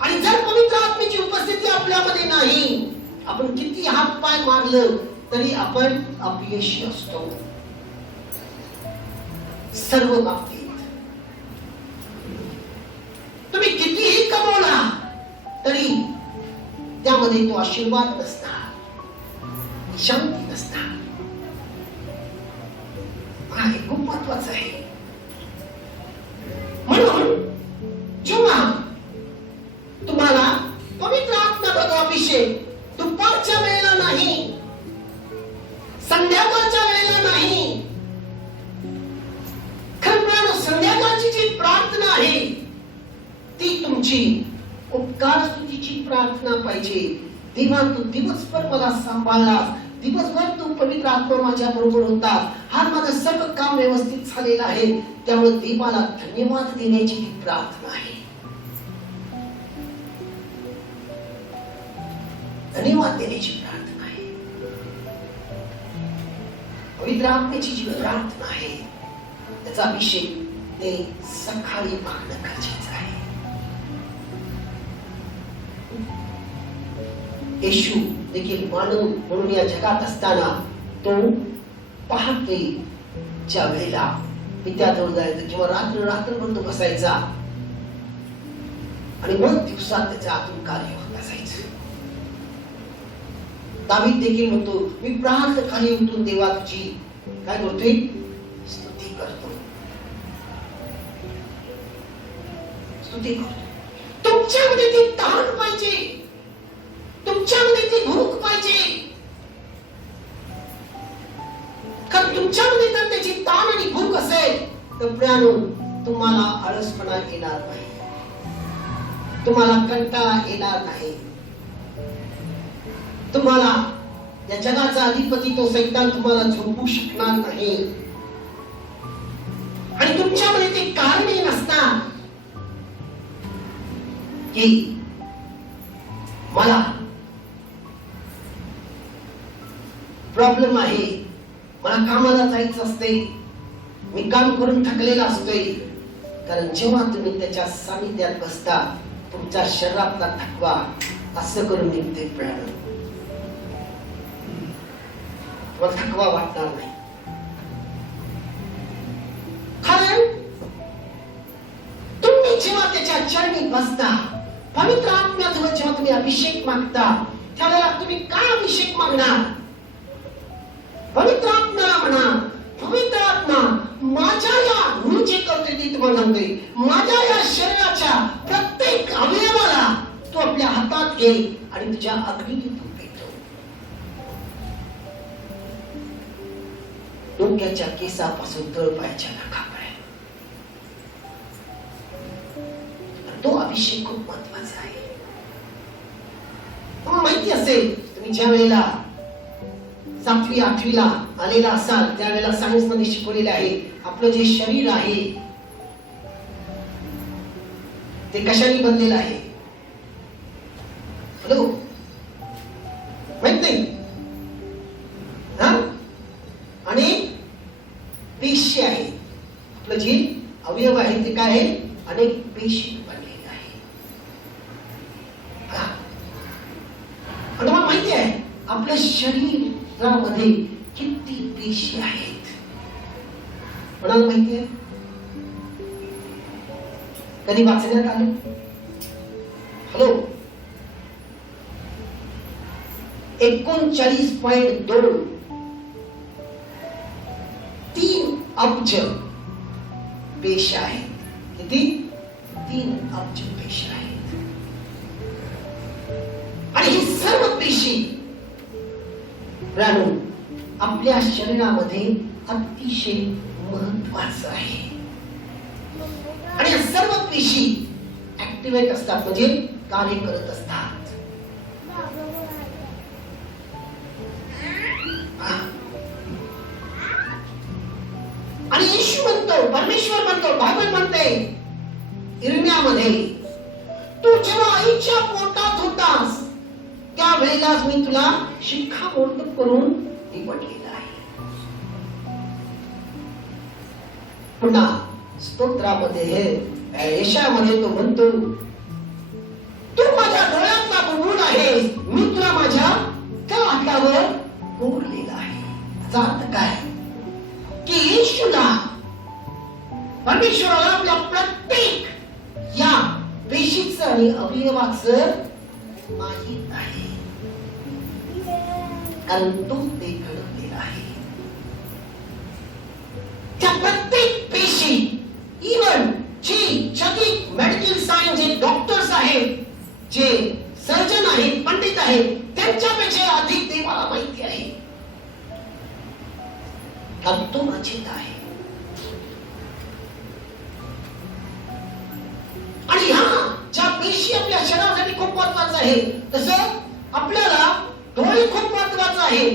आणि जर पवित्र आत्म्याची उपस्थिती आपल्यामध्ये नाही, आपण किती हात पाय मारलं तरी आपण अपयशी असतो सर्व बाबतीत. तुम्ही कितीही कमवला तरी त्यामध्ये तो आशीर्वाद नसणार, शांती नसणार. हे खूप महत्वाचं आहे. म्हणून जेव्हा तुम्हाला पवित्र आत्म्याचा अभिषेक दुपारच्या वेळेला नाही, संध्याकाळच्या वेळेला नाही, खरं संध्याकाळची जी प्रार्थना आहे ती तुमची उपकार स्तुतीची प्रार्थना पाहिजे. देवा तू दिवसभर मला सांभाळला, दिवसभर तू पवित्र आत्मा माझ्या बरोबर होता, हा माझं सर्व काम व्यवस्थित झालेलं आहे, त्यामुळे देवाला धन्यवाद देण्याची ती प्रार्थना आहे. धन्यवाद देण्याची प्रार्थना आहे. पवित्र आत्म्याची जी प्रार्थना आहे त्याचा अभिषेक ते सकाळी मागणं गरजेचं आहे. येशू देखील मानव म्हणून या जगात असताना तो पहाटेच्या वेळेला पित्याजवळ जायचा, जेव्हा रात्रभर तो बसायचा आणि मग दिवसात त्याच्या आतून कार्य होत असायचं. दावीद देखील म्हणतो, मी प्रार्थ खाली उतरून देवाची काय करतोय, स्तुती करतो, स्तुती करतो. तुमच्यामध्ये ती ताण पाहिजे, तुमच्यामध्ये ती भूक पाहिजे. कारण तुमच्यामध्ये जर त्याची ताण आणि भूक असेल तर प्रियानो तुम्हाला आळसपणा येणार नाही, तुम्हाला कंटाळा येणार नाही, तुम्हाला या जगाचा अधिपती तो सैतान तुम्हाला झोपू शकणार नाही. आणि तुमच्यामध्ये ते कारणे नसणार की मला प्रॉब्लेम आहे, मला कामाला जायचं असते, मी काम करून थकलेला असतोय. कारण जेव्हा तुम्ही त्याच्या सानिध्यात बसता तुमच्या शरीरातला थकवा असं करून निघते. तुम्हाला थकवा वाटणार नाही, कारण तुम्ही जेव्हा त्याच्या चरणी बसता, पवित्र आत्म्याजवळ जेव्हा तुम्ही अभिषेक मागता, त्यावेळेला तुम्ही काय अभिषेक मागणार? पवित्र आत्म्याला म्हणा, पवित्र आत्मा माझ्या या, मी जे करतोय ते तुम्हाला सांगतोय, माझ्या या शरीराच्या प्रत्येक अवयवाला तू आपल्या हातात घे आणि तुझ्या अग्नीत पेटव. डोक्याच्या केसापासून तळपायाच्या नखापर्यंत तो अभिषेक खूप महत्वाचा आहे. तुम्हाला माहिती असेल, तुम्ही ज्या वेळेला 7वी 8वीला आलेला असाल त्यावेळेला सायन्स मध्ये शिकवलेले आहे, आपलं जे शरीर आहे ते कशाने बनलेलं आहे? हॅलो, माहित नाही? आणि पेशी आहे, आपलं जे अवयव आहे ते काय आहे? अनेक पेशी बनलेले आहे. आणि तुम्हाला माहिती आहे आपलं शरीरामध्ये किती पेशी आहेत? कोणाला माहिती आहे? कधी वाचण्यात आलं? हॅलो, 39.2 3 अब्ज पेशी आहेत. किती? 3 अब्ज पेशी आहेत. आणि ही सर्व पेशी आपल्या शरीरामध्ये अतिशय महत्वाचं आहे. आणि या सर्व पेशी ऍक्टिव्हेट असतात म्हणजे कार्य करत असतात. आणि येशू म्हणतो, परमेश्वर म्हणतो, बायबल म्हणते इर्म्यामध्ये, तू जेव्हा आईच्या पोटात होतास त्यावेळेलाच मी तुला शिखामोर्तब करून निवडलेलं आहे. पुन्हा स्तोत्रामध्ये यशामध्ये तो म्हणतो, तू माझ्या डोळ्यातला बुलबुल आहे, मी तुला माझ्या त्या हातावर कोरलेला आहे. याचा अर्थ काय की येशूला, परमेश्वराला आपल्या प्रत्येक या पेशीचं आणि अवयवाचं माहित आहे, कारण तो ते घडवलेला आहे. त्या प्रत्येक पेशी, इव्हन जी जगिक मेडिकल सायन्स जे डॉक्टर्स आहेत, जे सर्जन आहेत, पंडित आहेत, त्यांच्यापेक्षा अधिक देवाला माहिती आहे, कारण तो रचित आहे. आणि ह्या ज्या पेशी आपल्या शरीरासाठी खूप महत्वाचं आहे, तसं आपल्याला डोळे खूप महत्वाचं आहे.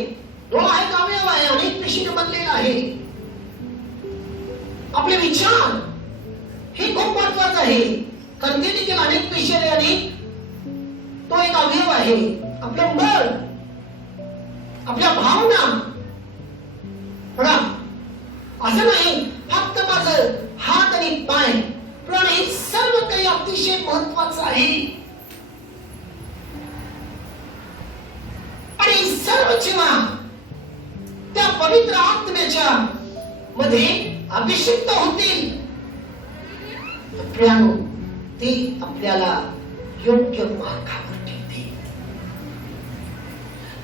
डोळा हा एक अवयव आहे, अनेक पेशीने बनलेला आहे. आपले विचार हे खूप महत्वाचं आहे, कारण ते देखील अनेक पेशी आहे आणि तो एक अवयव आहे. आपलं मन, आपल्या भावना, बघा असं नाही फक्त माझं हात आणि पाय, पण हे सर्व काही अतिशय महत्वाचं आहे. आणि सर्व जेव्हा त्या पवित्र आत्म्याच्या मध्ये अभिषिक्त होतील, प्रियानो, ते आपल्याला योग्य मार्गावर ठेवतील.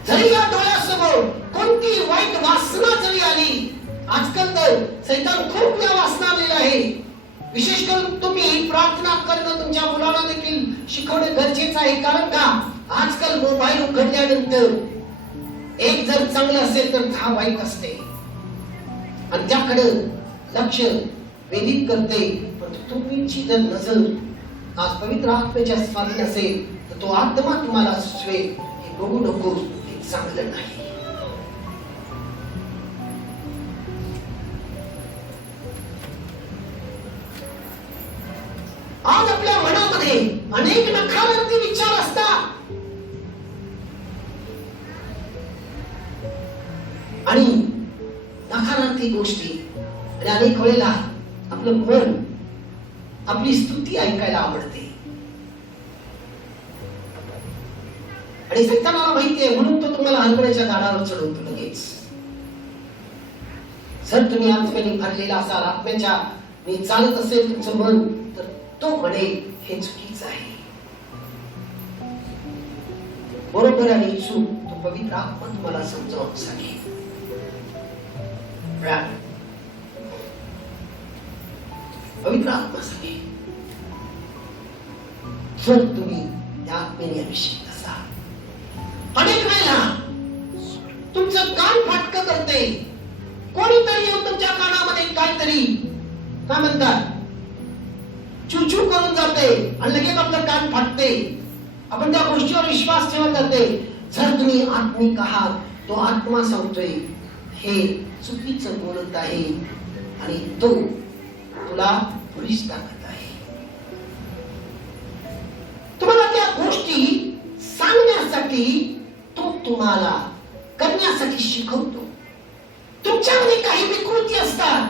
जरी या डोळ्यासमोर कोणती वाईट वासना जरी आली, आजकाल तर सैतान खूप या वासना आलेला आहे. विशेष करून तुम्ही प्रार्थना करणं तुमच्या मुलांना देखील शिकवणं गरजेचं आहे. कारण का आजकाल मोबाईल उघडल्यानंतर एक जर चांगलं असेल तर 10 वाईट असते आणि त्याकडे लक्ष वेधित करते. पण तुमची जर नजर आज पवित्र आत्म्याच्या स्वाधीन असेल तर तो आत्मा तुम्हाला सुचवेल, हे बघू नको, हे चांगलं नाही. आज आपल्या मनामध्ये अनेक नकारार्थी विचार असतात आणि नकारार्थी गोष्टी, आणि अनेक वेळेला आपलं मन आपली स्तुती ऐकायला आवडते. आणि सैतानाला माहिती आहे, म्हणून तो तुम्हाला हलगड्याच्या झाडावर चढवतो लगेच. जर तुम्ही आत्म्याने भरलेला असाल, आत्म्याच्या मी चालत असेल तुमचं मन, तर तो म्हणेल हे चुकीचं आहे. बरोबर आणि चूक तो पवित्र आत्मा तुम्हाला समजावून सांगेल. पवित्र आत्मा सांगेल. जर तुम्ही त्या आत्म्याने अभिषेक असाल, अनेक वेळेला तुमचं कान फाटकं करते, कोणीतरी येऊन तुमच्या कानामध्ये काहीतरी काय म्हणतात चूचू करून जाते आणि लगेच आपलं कान फाटते. आपण त्या गोष्टीवर विश्वास ठेवत जाते. जर तुम्ही आत्मिक आहात, तो आत्मा सांगतोय हे चुकीचं बोलत आहे आणि तो तुला पुरीच टाकत आहे. तुम्हाला त्या गोष्टी सांगण्यासाठी तो तुम्हाला करण्यासाठी शिकवतो. तुमच्यामध्ये काही विकृती असतात,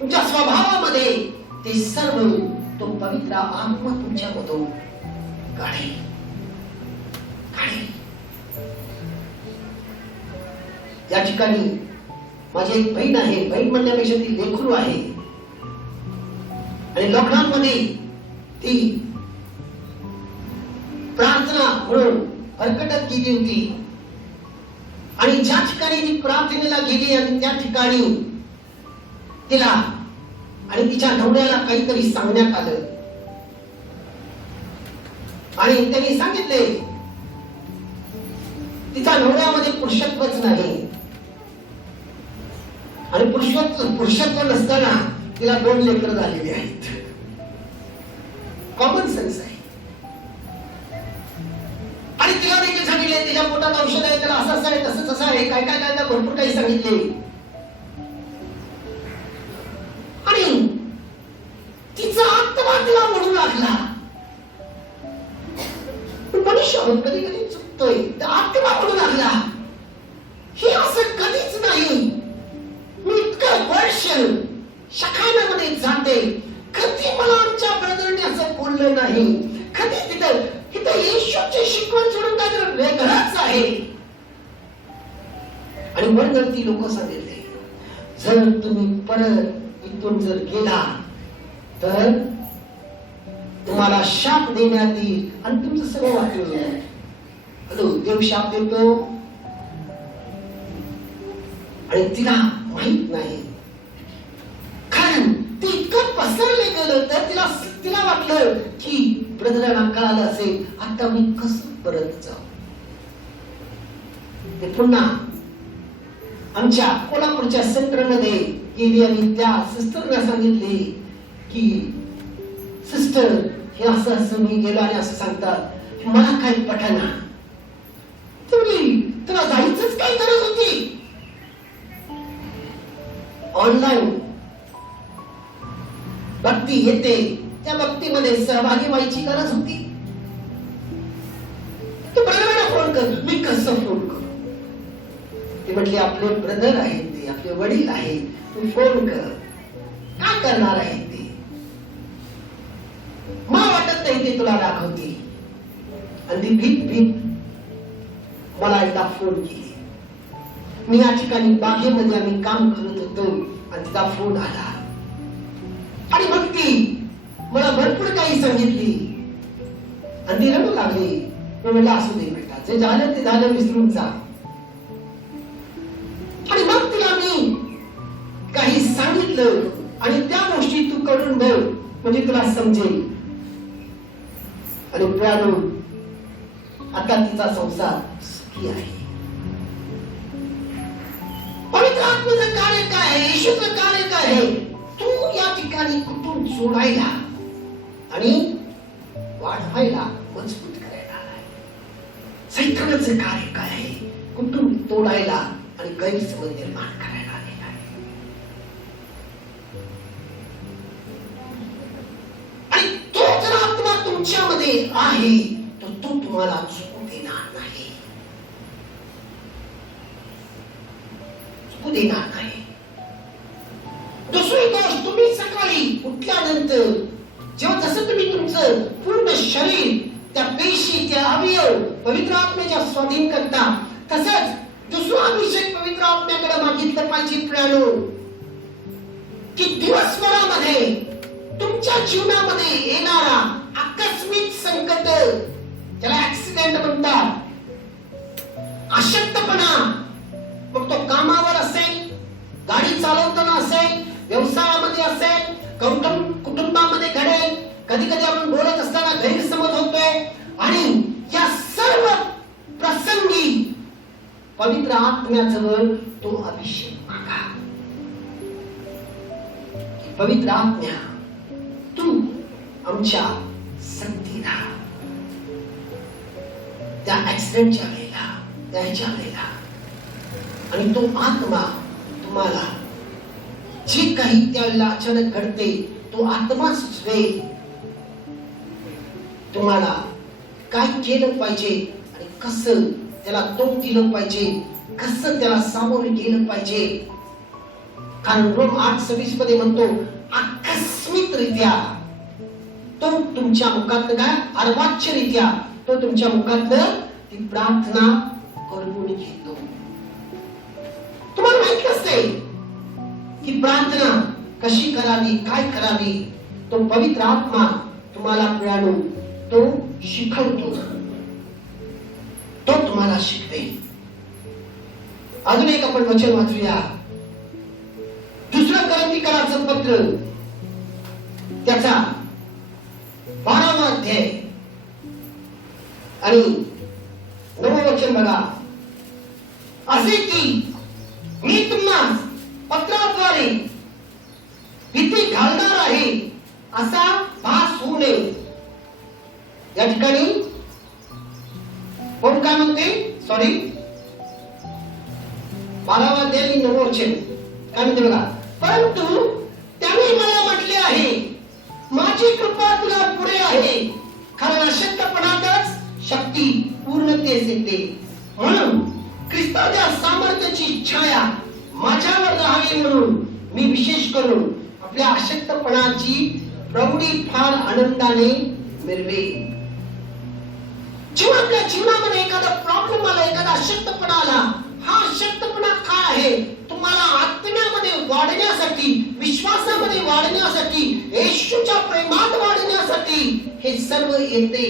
तुमच्या स्वभावामध्ये, ते सर्व तो पवित्र आत्मा तुमच्यामधून काढेल. या ठिकाणी माझी एक बहीण आहे, बहीण म्हणण्यापेक्षा ती लेकरू आहे, आणि लॉकडाऊनमध्ये ती प्रार्थना म्हणून भरकटत गेली होती. आणि ज्या ठिकाणी ती प्रार्थनेला गेली आणि त्या ठिकाणी तिला आणि तिच्या नवऱ्याला काहीतरी सांगण्यात आलं आणि त्यांनी सांगितले तिचा नवऱ्यामध्ये पुरुषत्वच नाही. आणि पुरुषत्व नसताना तिला 2 लेकरं झालेली आहेत. कॉमन सेन्स आहे. आणि तिला देखील सांगितले तिच्या पोटात औषध आहे, त्याला असं आहे तसंच असं आहे, काय काय काय काय भरपूर काही सांगितले. आणि तिचा आत्मा तिला म्हणू लागला. मनुष्य कधी कधी चुकतोय. आत्मा म्हणू लागला, हे असं कधीच नाही. मी इतकं वर्ष शखानामध्ये जाते, कधी मला आमच्या ब्रदरने असं बोललं नाही. कधी तिथं येशूची शिकवण सोडून काहीतरी वेगळंच आहे. आणि म्हणून ती लोक सांगितले, जर तुम्ही परत इथून जर गेला तर तुम्हाला शाप देण्यात येईल आणि तुमचं सगळं वाटून जाईल. देव शाप देतो आणि तिला माहित नाही. कारण ते इतकं पसरले गेलं तर तिला वाटलं की ब्रदरांना कळालं असेल, आता मी कसं परत जाऊ. ते पुन्हा आमच्या कोल्हापूरच्या सेंटरमध्ये गेली आणि त्या सिस्टरला सांगितले की सिस्टर, हे असं असं मी गेलो आणि असं सांगतात, मला काही पटना. तुला जायचंच काय गरज होती. ऑनलाईन भक्ती येते, त्या भक्तीमध्ये सहभागी व्हायची गरज होती. तू ब्रदरला फोन कर. मी कसं फोन करू? ते म्हटले, आपले ब्रदर आहेत, ते आपले वडील आहेत, तू फोन कर. काय करणार आहे ते? मला वाटत नाही ते तुला दाखवतील. आणि ती भीत मला एकदा फोन केली. मी या ठिकाणी बागेमध्ये आम्ही काम करत होतो आणि तिचा फोन आला. आणि मग ती मला भरपूर काही सांगितली आणि ती रडू लागली. मी म्हटलं, असू दे बेटा, जे झालं ते झालं, विसरून जा. आणि मग तिला मी काही सांगितलं आणि त्या गोष्टी तू करून बघ, म्हणजे तुला समजेल. आणि प्रियानो, आता तिचा संसार सुखी आहे. पवित्र आत्म्याचं कार्य काय आहे, येशूचं कार्य काय आहे, तू या ठिकाणी कुठून जोडायला आणि वाढवायला, मजबूत करायला आहे. सैतानाचं कार्य काय आहे, कुठून तोडायला आणि गैरसमज निर्माण करायला आलेला आहे. आणि तो जर आत्मा तुमच्यामध्ये आहे तर तो तुम्हाला चुकू देणार नाही. चुकू देणार नाही. दुसरी गोष्ट, तुम्ही सकाळी उठल्यानंतर जेव्हा जसं तुम्ही तुमचं पूर्ण शरीर, त्या पेशी, त्या अवयव पवित्र आत्म्याच्या स्वाधीन करता, तसंच दुसरा अभिषेक पवित्र आत्म्याकडे मागितलं पाहिजे. प्रियानो, की दिवसभरामध्ये तुमच्या जीवनामध्ये येणारा आकस्मिक संकट, त्याला ऍक्सिडेंट म्हणतात, अशक्तपणा, मग तो कामावर असेल, गाडी चालवताना असेल, व्यवसायामध्ये असेल, कुटुंबामध्ये घडेल, कधी कधी आपण बोलत असताना गैरसमज होतोय. आणि या सर्व प्रसंगी पवित्र आत्म्याजवळ तो अभिषेक मागा. पवित्र आत्म्या, तू आमच्या संगती राहा. त्या ऍक्सिडेंटच्या वेळेला, त्याच्या वेळेला, आणि तो आत्मा तुम्हाला जे काही त्यावेळेला अचानक घडते, तो आत्मा सुचवेल तुम्हाला काय केलं पाहिजे आणि कसं त्याला तोंड दिलं पाहिजे, कसं त्याला सामोरे गेलं पाहिजे. कारण रोम 8:26 मध्ये म्हणतो, आकस्मिकरित्या तो तुमच्या मुखात काय, अर्वाच्यरित्या तो तुमच्या मुखात ती प्रार्थना करून घेतो. तुम्हाला माहिती असते की प्रार्थना कशी करावी, काय करावी, तो पवित्र आत्मा तुम्हाला प्रियानो तो शिकवतो, तो तुम्हाला शिकवे. अजून एक आपण वचन वाचूया. 2 कोरिन्थीकरांचं पत्र, त्याचा 12वा अध्याय आणि 9वे वचन बघा. असे की मी तुम्हाला पत्राद्वारे भीती घालणार आहे असा भास होऊ नये. या ठिकाणी कोण काय म्हणते, सॉरी 12वा अध्याय 9 वचन काय म्हणते बघा. परंतु त्याने मला म्हटले आहे, माझी कृपा तुला पुरे आहे, कारण अशक्तपणातच शक्ती पूर्णतेस येते. म्हणून ख्रिस्ताच्या सामर्थ्याची छाया माझ्यावर राहावी म्हणून मी विशेष करून आपल्या अशक्तपणाची प्रौढी फार आनंदाने मिरवे. जेव्हा आपल्या जीवनामध्ये एखादा प्रॉब्लेम आला, एखादा अशक्तपणा आला, हा अशक्तपणा काय आहे, तुम्हाला आत्म्यामध्ये वाढण्यासाठी, विश्वासामध्ये वाढण्यासाठी, येशूच्या प्रेमात वाढण्यासाठी हे सर्व येते.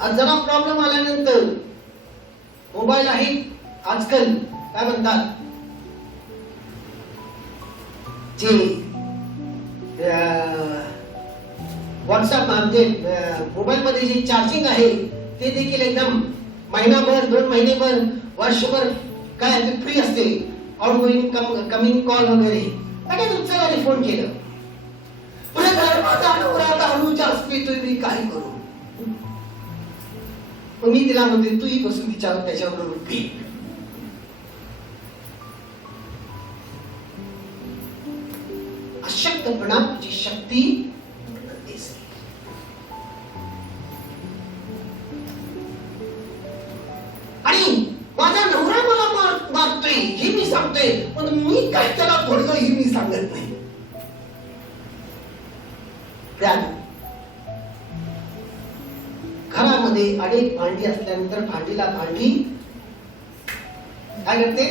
आज जरा प्रॉब्लेम आल्यानंतर मोबाईल आहे आजकाल काय म्हणतात, जे व्हॉट्सअप म्हणजे मोबाईल मध्ये जे चार्जिंग आहे ते देखील एकदम महिनाभर, 2 महिनेभर, वर्षभर काय फ्री असते. आउटगोइंग कमिंग कॉल वगैरे काय तुमचं फोन केलं, मी काय करू. मी तिला म्हणते तूही बसून त्याच्याबरोबर पी. अशक्तपणा तुझी शक्ती आणि माझा नवरा मला मारतोय हे मी सांगतोय, पण मी काय त्याला बोललो हे मी सांगत नाही. घरामध्ये अनेक भांडी असल्यानंतर भांडीला भांडी काय करते,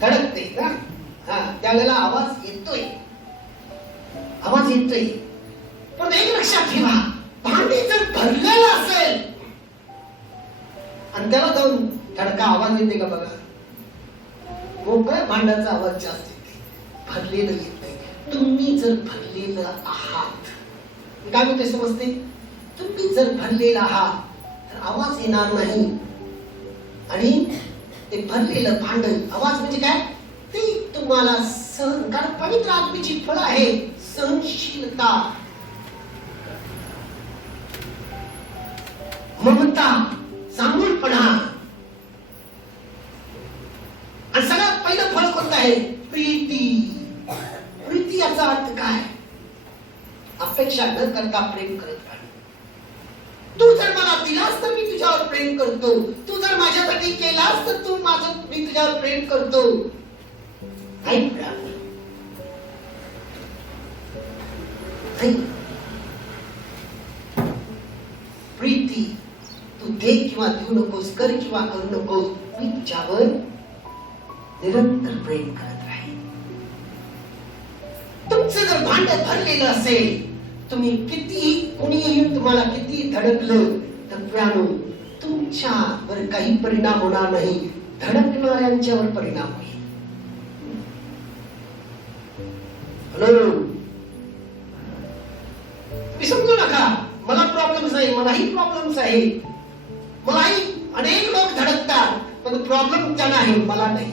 धडकते ना. त्यावेळेला आवाज येतोय, पण एक लक्षात ठेवा, भांडी जर भरलेलं असेल आणि त्याला जाऊन धडका आवाज येते का बघा. मोकळ्या भांड्याचा आवाज जास्त येते, भरलेलं येत नाही. तुम्ही जर भरलेलं आहात, काय म्हणते समजते, तुम्ही जर भरलेला आहात तर आवाज येणार नाही. आणि ते भरलेलं भांड, आवाज म्हणजे काय, ते तुम्हाला सहन, कारण पवित्र आत्म्याची फळं आहे सहनशीलता, ममता, चांगुलपणा. आणि सगळ्यात पहिलं फळ कोणतं आहे, प्रीती. प्रीती याचा अर्थ काय, अपेक्षा न करता प्रेम करत राहणे. तू जर मला दिलास तर मी तुझ्यावर प्रेम करतो, तू जर माझ्यासाठी केलास तर मी तुझ्यावर प्रेम करतो. प्रीती, तू दे किंवा देऊ नकोस, कर किंवा करू नकोस, मी तुझ्यावर निरंतर प्रेम करत राहील. तुमचं जर भांड भरलेलं असेल, तुम्ही किती, कोणी येऊन तुम्हाला किती धडकलं तर प्यानो तुमच्यावर काही परिणाम होणार नाही, धडकणाऱ्यांच्यावर परिणाम होईल. हॅलो, मी समजू नका मला प्रॉब्लेम्स आहे, मलाही प्रॉब्लेम्स आहे, मलाही अनेक लोक धडकतात, पण प्रॉब्लेम त्यांना आहे, मला नाही.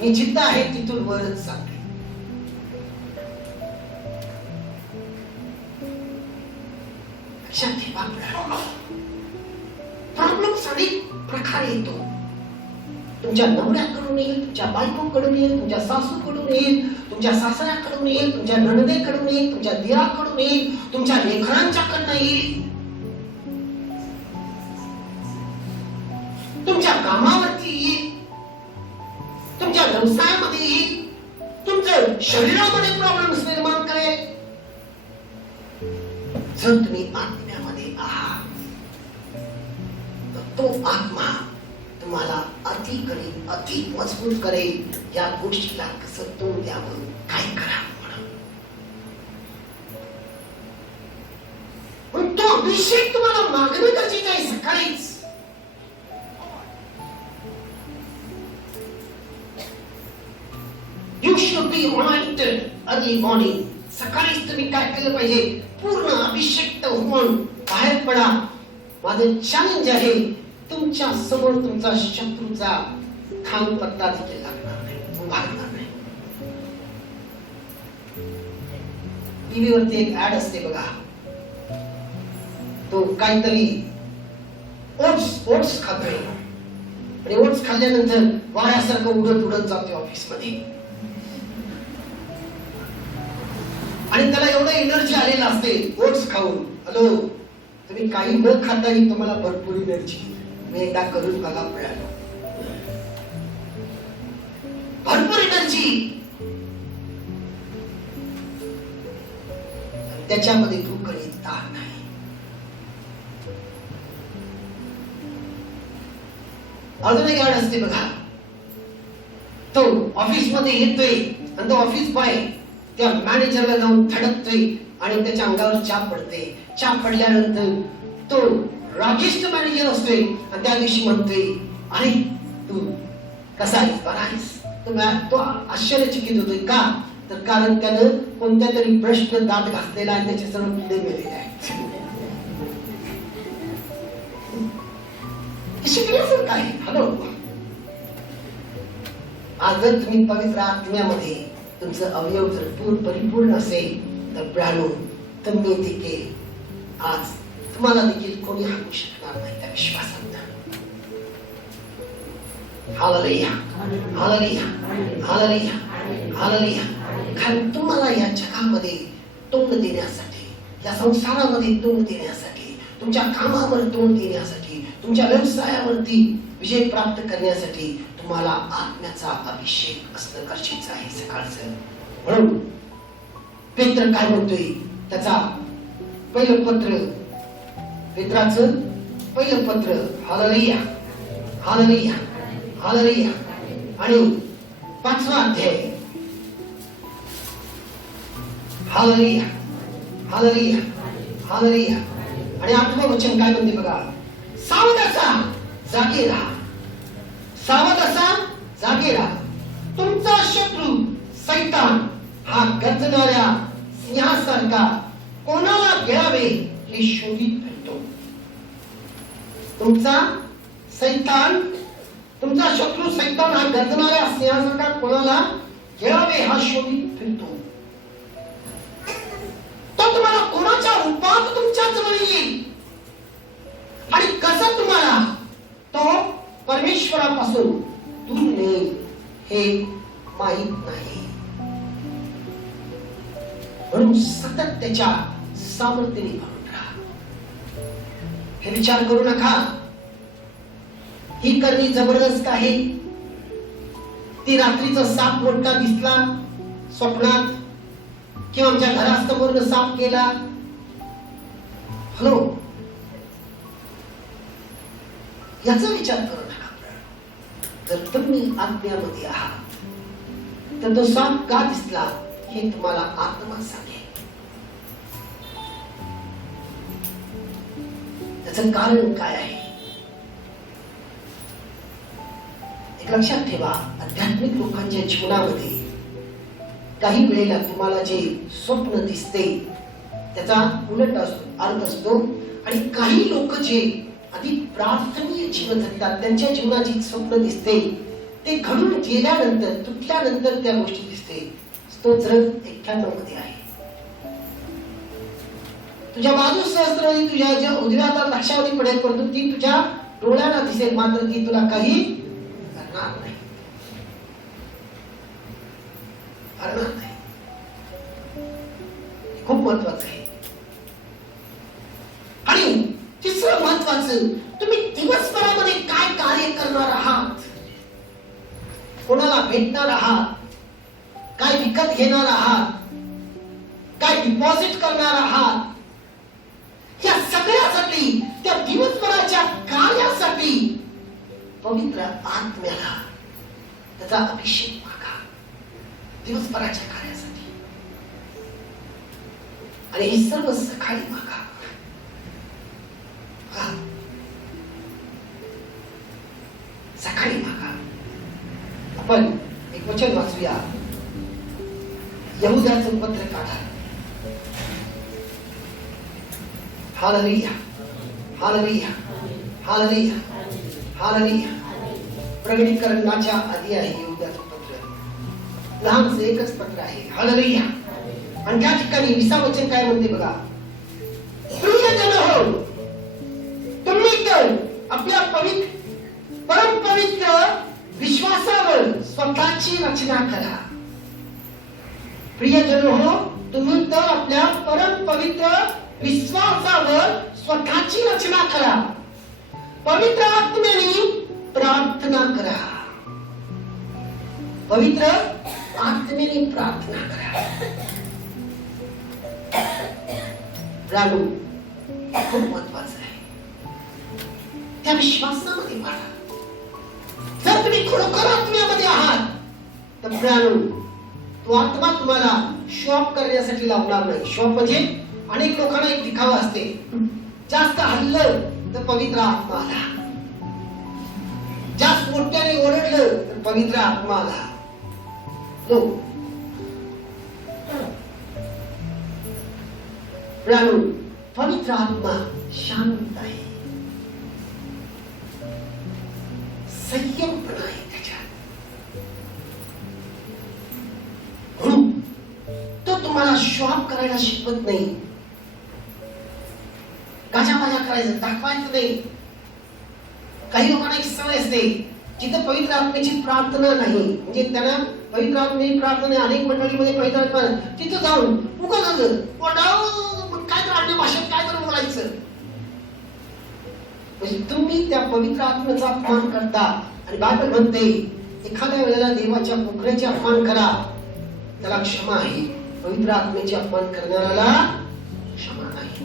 मी जिथं आहे तिथून वरच सांगते. लक्षात ठेवा, प्रॉब्लेम्स अनेक प्रकारे येतो. तुमच्या नवऱ्याकडून येईल, तुमच्या बायकोकडून येईल, तुमच्या सासूकडून येईल, तुमच्या सासऱ्याकडून येईल, तुमच्या नणंदेकडून येईल, तुमच्या दिराकडून येईल, तुमच्या लेकरांच्याकडनं येईल, तुमच्या कामावरती येईल, तुमच्या व्यवसायामध्ये येईल, तुमच्या शरीरामध्ये प्रॉब्लेम्स निर्माण करेल. जर तुम्ही आत्म्यामध्ये आहात तर तो आत्मा तुम्हाला अधिक मजबूत करेल. या गोष्टीला कसं तोंड द्यावं, काय करावं म्हणून तो अभिषेक तुम्हाला मागणं गरजेचं आहे. सकाळीच you should be reminded early morning. सकाळीच तुम्ही काय केलं पाहिजे, पूर्ण अभिषेक होऊन बाहेर पडा. माझं चॅलेंज आहे, तुमच्या समोर तुमचा शत्रूचा थांब पत्ता देखील लागणार नाही, भागणार नाही. टीव्हीवरती एक ऍड असते बघा, तो काहीतरी ओट्स खातोय आणि ओट्स खाल्ल्यानंतर वाऱ्यासारखं उडत उडत जाते ऑफिस मध्ये आणि त्याला एवढं एनर्जी आलेलं असते ओट्स खाऊन. हॅलो, तुम्ही काही न खाताही तुम्हाला भरपूर एनर्जी. मी एकदा करून मला मिळालं, भरपूर एनर्जी. त्याच्यामध्ये भूक आणि ताण नाही. अजून एक ऍड असते बघा, तो ऑफिस मध्ये येतोय आणि तो ऑफिस बॉय त्या मॅनेजरला जाऊन धडकतोय आणि त्याच्या अंगावर चाप पडते. चाप पडल्यानंतर तो रागिष्ट मॅनेजर असतोय आणि त्या दिवशी म्हणतोय, अरे तू कसा आहेस, बरा आहेस? तो आश्चर्यचकित होतोय. का? तर कारण त्यानं कोणत्या तरी प्रश्न दात घासलेला आहे, त्याचे सर्व किडे मेलेले आहेत. शिकण्यासारखं आहे. हॅलो, आज जर तुम्ही पवित्र आत्म्यामध्ये तुमचं अवयव जर परिपूर्ण असेल तर प्राणो तुम्ही देखील आज तुम्हाला देखील कोणी हाकू शकणार नाही त्या विश्वासात. Hallelujah, hallelujah, hallelujah, hallelujah. कारण तुम्हाला या जगामध्ये तोंड देण्यासाठी, या संसारामध्ये तोंड देण्यासाठी, तुमच्या कामावर तोंड देण्यासाठी, तुमच्या व्यवसायावरती विजय प्राप्त करण्यासाठी तुम्हाला आत्म्याचा अभिषेक असणं गरजेचं आहे सकाळचं. म्हणून पेत्र काय म्हणतोय, त्याचा पहिलं पत्र, पेत्राचं पहिलं पत्र, हालेलुया, हालेलुया, हालेलुया, आणि 5वा अध्याय, हालेलुया, हालेलुया, हालेलुया, आणि 8वं वचन काय म्हणते बघा, सावध असा, जागे राहा, सावध असा, जागे राहा. तुमचा शत्रू सैतान हा गर्जणाऱ्या सिंहासारखा कोणाला गिळावे हे शोधित फिरतो. तुमचा शत्रू सैतान हा गर्जणाऱ्या सिंहासारखा कोणाला गिळावे हा शोधित फिरतो. तो तुम्हाला कोणाच्या रूपात तुमच्या जवळ येईल आणि कसं तुम्हाला तो परमेश्वरापासून दूर नेईल हे माहित नाही. म्हणून सतत त्याच्या सामर्थ्याने भरून राहा. हे विचार करू नका ही करणी जबरदस्त आहे, ती रात्रीचा साप मोठा दिसला स्वप्नात किंवा आमच्या घरासमोर साप गेला. हॅलो, याचा विचार करू नका. जर तुम्ही आत्म्यामध्ये आहात तर तो साप का दिसला हे तुम्हाला आत्मा सांगेल. त्याचं कारण काय आहे एक लक्षात ठेवा. आध्यात्मिक लोकांच्या जीवनामध्ये काही वेळेला तुम्हाला जे स्वप्न दिसते त्याचा उलट अर्थ असतो, आणि काही लोक जे अधिक प्रार्थनीय जीवन जगतात त्यांच्या जीवनाची स्वप्न दिसते ते घडून गेल्यानंतर, तुटल्यानंतर त्या गोष्टी दिसते. स्तोत्र 91 मध्ये आहे, तुझ्या बाजू सहस्त्रवरी तुझ्या ज्या उजव्या हातात लक्षावधी पडेल, परंतु ती तुझ्या डोळ्यांना दिसेल, मात्र ती तुला काही करणार नाही. खूप महत्वाचं आहे. आणि तिसरं महत्वाचं, तुम्ही दिवसभरामध्ये काय कार्य करणार आहात, कोणाला भेटणार आहात, काय विकत घेणार आहात, काय डिपॉझिट करणार आहात, या सगळ्यासाठी, त्या दिवसभराच्या कार्यासाठी पवित्र आत्म्याला त्याचा अभिषेक मागा दिवसभराच्या कार्यासाठी. आणि हे सर्व सकाळी मागा. सकाळी मागा. आपण एक वचन वाचूया, यहूदाचं पत्र काढा. Hallelujah, hallelujah, hallelujah, hallelujah. प्रगटीकरणाच्या आधी आहे यहूदाचं पत्र, लहानसं एकच पत्र आहे. हालेलुया. आणि त्या ठिकाणी 20 वचन काय म्हणते बघा, प्रियजन हो, तुम्ही तर आपल्या परम पवित्र विश्वासावर स्वतःची रचना करा. प्रियजन हो, तुम्ही तर आपल्या परम पवित्र विश्वासावर स्वतःची रचना करा. पवित्र आत्म्याने प्रार्थना करा. पवित्र आत्म्याने प्रार्थना करा. रानू खूप महत्वाचं आहे. त्या विश्वासामध्ये वाढा. जर तुम्ही खरोखर आत्म्यामध्ये आहात तर प्राणू तो आत्मा तुम्हाला शॉप करण्यासाठी लावणार नाही. शॉप म्हणजे अनेक लोकांना एक दिखावा असते, जास्त हल्लं तर पवित्र आत्मा आला, जास्त मोठ्याने ओरडलं तर पवित्र आत्मा आला. नो, प्राणू पवित्र आत्मा शांत आहे, संयमपणा आहे त्याच्यात. म्हणून तो तुम्हाला श्वाप करायला शिकवत नाही, गाजाबाजा करायचं दाखवायचं नाही. काही लोकांना एक सवय असते, जिथं पवित्र आत्म्याची प्रार्थना नाही, म्हणजे त्यांना पवित्र आत्म्याची प्रार्थना अनेक मंडळीमध्ये पवित्र आत्मा तिथं जाऊन उगाच काय तर अन्य भाषेत काय तर बोलायचं. म्हणजे तुम्ही त्या पवित्र आत्म्याचा अपमान करता. आणि बायबल म्हणते एखाद्या वेळेला देवाच्या पोखऱ्याचे अपमान करा, त्याला क्षमा आहे. पवित्र आत्म्याचे अपमान करणाऱ्याला क्षमा नाही.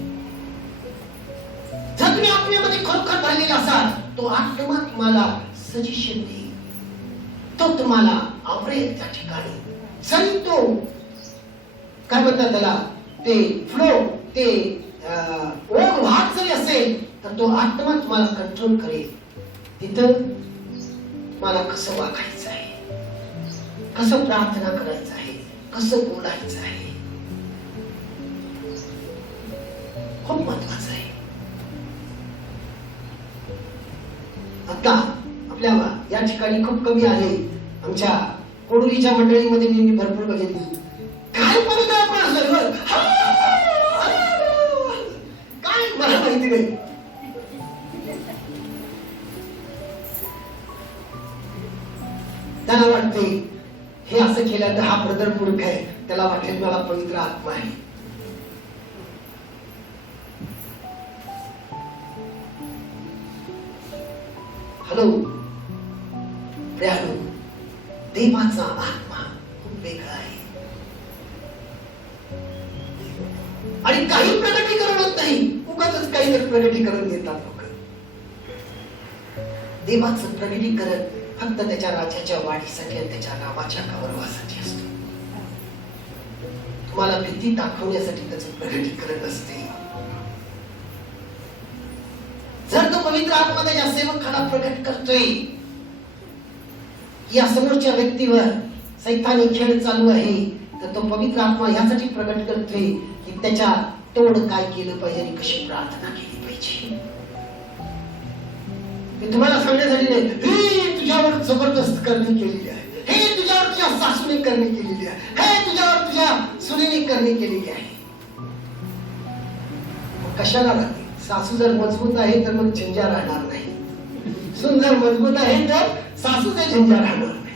जर तुम्ही आत्म्यामध्ये खरोखर भरलेला असाल, तो आत्मा तुम्हाला सजेशन देईल, तो तुम्हाला आवरेल त्या ठिकाणी. जरी तो काय म्हणतात त्याला, ते फ्लो, ते ओढ वाहत जरी असेल तर तो आत्मा तुम्हाला कंट्रोल करेल. तिथं मला कसं वागायचं आहे, कसं प्रार्थना करायचं आहे, कसं बोलायचं आहे, खूप महत्वाचं आहे. आता आपल्या या ठिकाणी खूप कमी आहे. आमच्या कोडुलीच्या मंडळीमध्ये मी भरपूर बघितली. काय पवित्र आत्मा असेल, काय मला माहिती नाही. त्याला वाटते हे असं केलं तर हा ब्रदर मूर्ख आहे, त्याला वाटेल मला पवित्र आत्मा आहे. हॅलो प्रियानो, देवाचा आत्मा खूप वेगळा आहे आणि काही प्रगटीकरण होत नाही. उगाच काही प्रगटीकरण देतात लोक. देवाचं प्रगटीकरण फक्त त्याच्या राज्याच्या वाढीसाठी आणि त्याच्या नावाच्या गौरवासाठी असतो. तुम्हाला भीती दाखवण्यासाठी त्याचं प्रगटीकरण असते. जर तो पवित्र आत्मा त्याच्या सेवकाला प्रगट करतोय, या समोरच्या व्यक्तीवर सैतानी खेळ चालू आहे, तर तो पवित्र आत्मा यासाठी प्रगट करतोय की त्याच्या तोड काय केलं पाहिजे आणि कशी प्रार्थना केली पाहिजे. मी तुम्हाला सांगण्यासाठी नाही, हे तुझ्यावर जबरदस्त करणी केलेली आहे, हे तुझ्यावर तुझ्या सासूने करणी केलेली आहे, हे तुझ्यावर तुझ्या सुनेने करणी केलेली आहे. कशाला राहते? सासू जर मजबूत आहे तर मग झंझा राहणार नाही. सून जर मजबूत आहे तर सासूचे झंझा राहणार नाही.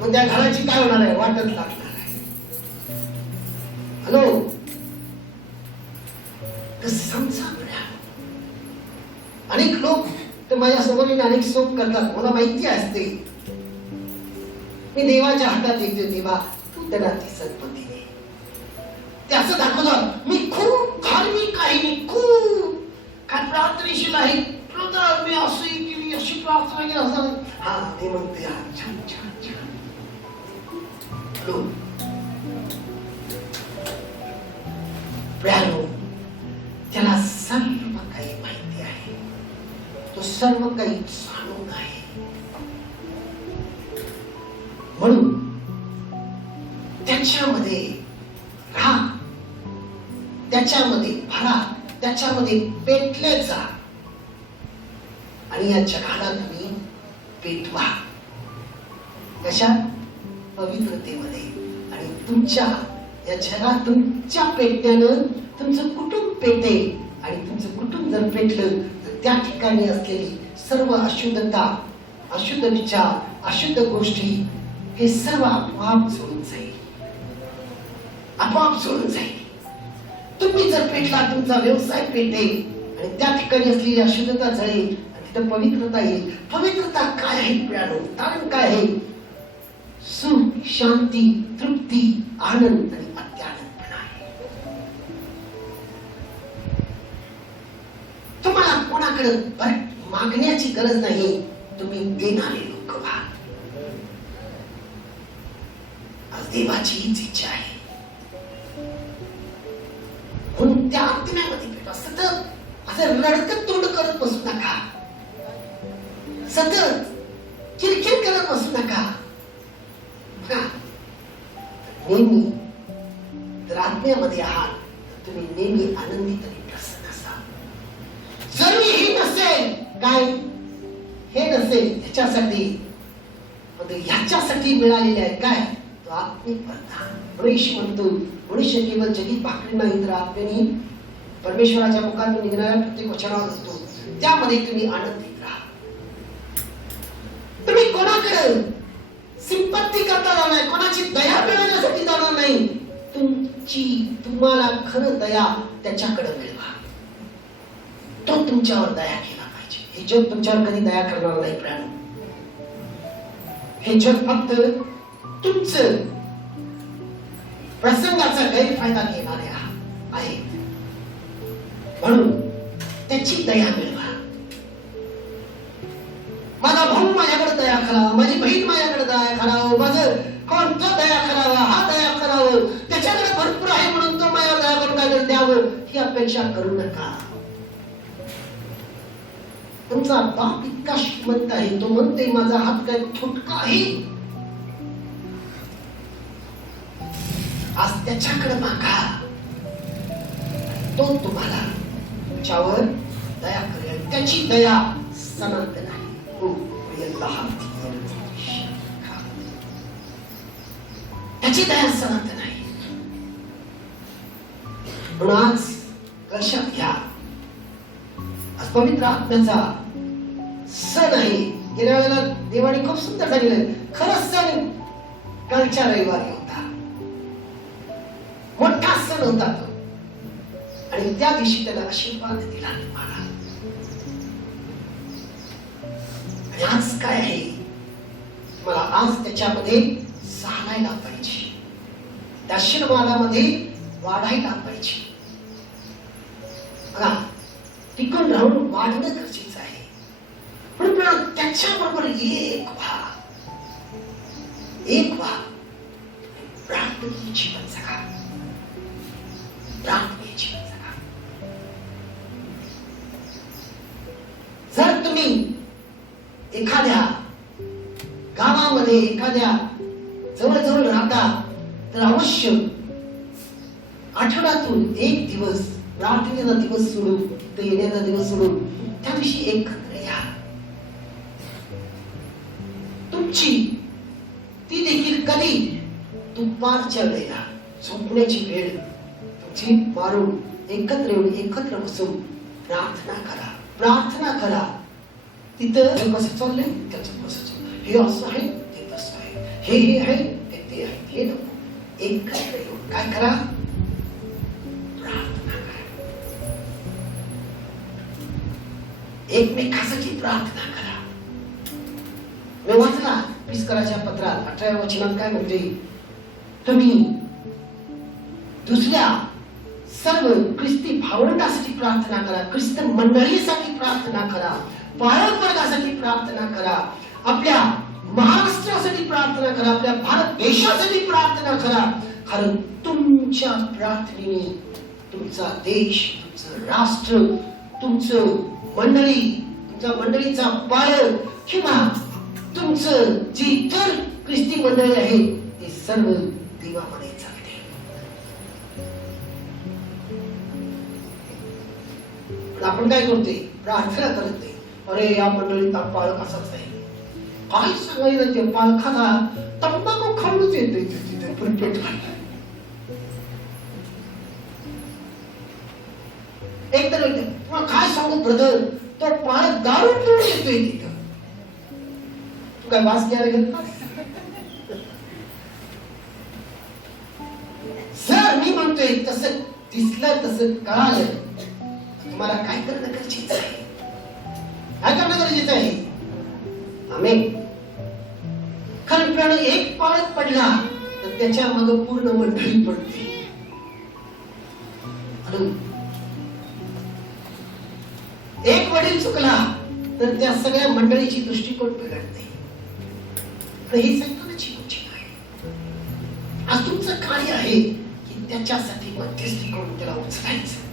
मग त्या घराची काय होणार आहे? वाटत लागणार आहे. हॅलो, समजा अनेक लोक तर माझ्या समोर अनेक शोक करतात. मला माहिती असते मी देवाच्या हातात येते, देवा तू त्यांना ती संपत्ती दे. ते असं दाखवलं मी खूप धार्मिक आहे, मी खूप काय प्रार्थनेशील आहे, मी अशी केली, अशी प्रार्थना केली, असं हा ते म्हणते छान छान छान. प्रियानो, त्याला सर्व काही माहिती आहे, तो सर्व काही जाणून आहे. म्हणून त्याच्यामध्ये राहा, त्याच्यामध्ये भरा, त्याच्यामध्ये पेटले जा आणि या जगाला तुम्ही पेटवा. कशात? पवित्रतेमध्ये. आणि तुमच्या या जगात तुमच्या पेटण्यानं तुमचं कुटुंब पेटेल. आणि तुमचं कुटुंब जर पेटलं तर त्या ठिकाणी असलेली सर्व अशुद्धता, अशुद्ध विचार, अशुद्ध गोष्टी हे सर्व आपोआप सोडून जाईल. आपोआप सोडून जाईल. तुम्ही जर पेटला, तुमचा व्यवसाय पेटेल आणि त्या ठिकाणी असलेली अशुद्धता जळेल आणि तिथं पवित्रता येईल. पवित्रता काय आहे प्रियानो? कारण काय आहे? सुख, शांती, तृप्ती, आनंद आणि अत्यानंदपणा आहे. तुम्हाला कोणाकडे मागण्याची गरज नाही, तुम्ही देणारे लोक व्हा. आज देवाची हीच इच्छा आहे. म्हणून त्या आत्म्यामध्ये भेटा. सतत असं रडकत तोंड करत बसू नका. सतत किरकिर करत बसू नका. नेहमी जर आत्म्यामध्ये आहात तर तुम्ही नेहमी आनंदित आणि प्रसन्न असाल. जरी हे नसेल, काय हे नसेल ह्याच्यासाठी, ह्याच्यासाठी मिळालेले आहे काय? तो आत्मिक वरदान. मनुष्य म्हणतो, मनुष्य केवळ जगीत भाकरी नाही तर आत्म्याने परमेश्वराच्या मुखातून निघणाऱ्या प्रत्येक वचनावर असतो. त्यामध्ये तुम्ही आनंदित राहा. तुम्ही कोणाकडे सिंपत्ती करता जाणार नाही, कोणाची दया मिळवण्यासाठी जाणार नाही. तुम्हाला खरं दया त्याच्याकडे मिळवा. तो तुमच्यावर दया केला पाहिजे. हे जग तुमच्यावर कधी दया करणार नाही प्राण. हे जग फक्त तुमचं प्रसंगाचा गैरफायदा घेणारे आहेत. म्हणून त्याची दया मिळवा. माझा भाऊ माझ्याकडे दया करावा, माझी बहीण माझ्याकडे दया करावं, माझं कोणतं दया करावा, हा दया करावं, त्याच्याकडे भरपूर आहे म्हणून तो माझ्यावर दया करून काहीतरी द्यावं ही अपेक्षा करू नका. तुमचा बाप इतका श्रीमंत आहे, तो म्हणते माझा हात काय फुटका आहे, आज त्याच्याकडे मागा. तो तुम्हाला तुमच्यावर दया करेल. त्याची दया सनातन आहे. त्याची दया सनातन आहे. म्हणून आज लक्षात घ्या, आज पवित्र आत्म्याचा सण आहे. गेल्या वेळेला देवाने खूप सुंदर सांगितलं. खरंच सण कालच्या रविवारी होता, मोठा सण होता तो. आणि त्या दिवशी त्याला आशीर्वाद दिला तुम्हाला. आणि आज काय आहे? मला आज त्याच्यामध्ये चालायला पाहिजे, त्या आशीर्वादामध्ये वाढायला पाहिजे. बघा, टिकून राहून वाढणं गरजेचं आहे. म्हणून त्याच्याबरोबर एक व्हा, एक व्हा. प्रार्थनेची जीवन जगा, प्रार्थनेची जीवन जगा. जर तुम्ही एखाद्या गावामध्ये एखाद्या जवळ राहता तर अवश्य आठवड्यातून एक दिवस प्रार्थनेचा दिवस सोडून, ते येण्याचा दिवस सोडून त्या दिवशी एकत्र या. तुमची ती देखील कधी दुपारच्या वेळेला झोपण्याची वेळ तुमची मारून एकत्र येऊन एकत्र बसून प्रार्थना करा. प्रार्थना करा. तिथं कसं चाललंय, त्याचं कसं चाललंय, हे असं आहे, ते तसं आहे, हे आहे, ते आहे, हे नको. एकत्र येऊन काय करा? प्रार्थना करा. एकमेकांसाठी प्रार्थना करा. मी वाचला पिस्कराच्या पत्रात 18व्या वचनात काय म्हणते? तुम्ही दुसऱ्या सर्व ख्रिस्ती भावंडांसाठी प्रार्थना करा, ख्रिस्त मंडळीसाठी प्रार्थना करा, पाळक वर्गासाठी प्रार्थना करा, आपल्या महाराष्ट्रासाठी प्रार्थना करा, आपल्या भारत देशासाठी प्रार्थना करा. कारण तुमच्या प्रार्थनेने तुमचा देश, तुमचं राष्ट्र, तुमचं मंडळी, तुमच्या मंडळीचा पाळक किंवा तुमचं जी इतर ख्रिस्ती मंडळी आहे ते सर्व देवामध्ये चालते. पण आपण काय करतोय? प्रार्थना करत नाही. अरे या मंडळीचा पाळक असाच आहे, काय सांगायचं, ते पालखाला तंबाखू खाऊनच येते तिथे परपेट. एकदम तुम्हाला काय सांगू ब्रदर, तो पाळक दारू पिऊन येतोय तिथं. तू काय वास घ्यायला घेतला? जर मी म्हणतोय तसं दिसलं, तसं कळालं, तुम्हाला काय करणं गरजेचं आहे? काय करणं गरजेचं आहे? आमेन. कारण प्राण एक पाळत पडला तर त्याच्या मागे पूर्ण मंडळी पडते. एक वडील चुकला तर त्या सगळ्या मंडळीची दृष्टिकोन बिघडते. ही संकटाची गोष्ट आहे. आज तुमचं कार्य आहे की त्याच्यासाठी मध्यस्थी करून त्याला उचलायचं.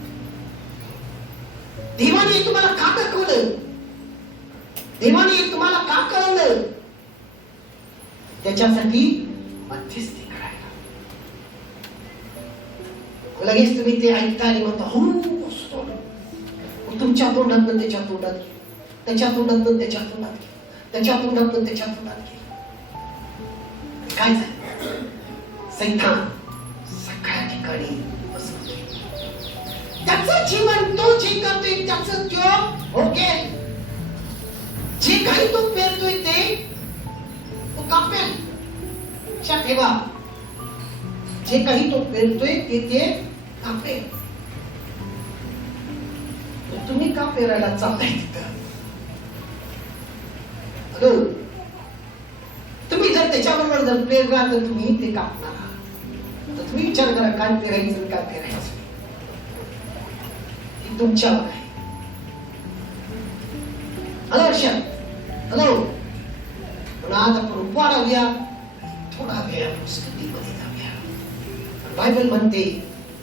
देवाने तुम्हाला का दाखवलं? देवाने तुम्हाला का कळवलं? त्याच्यासाठी मध्यस्थी करायला. लगेच तुम्ही ते ऐकता आणि म्हणता हो तुमच्या तोंडात त्याच्या तोंडात, त्याच्या तोंडात त्याच्या तोंडात, त्याच्या तोंडात त्याच्या तोंडात. काय झालं? सैतान सगळ्या ठिकाणी बसतो. त्याचं जीवन तो जे करतोय त्याचं तो ओके. जे काही तो पेरतोय ते तो कापेल. लक्षात ठेवा, जे काही तो पेरतोय ते कापेल. तुम्ही का पेरायला चाललाय तिथं? तुम्ही जर त्याच्याबरोबर जर पेरला तर तुम्ही ते कापणार. तर तुम्ही विचार करा काय पेरायचं काय पेरायचं, हे तुमच्यावर आहे. आलं लक्षात? हॅलो. पण आज आपण उपवास राहूया, थोडा वेळ पुस्तकामध्ये जाऊया. बायबल म्हणते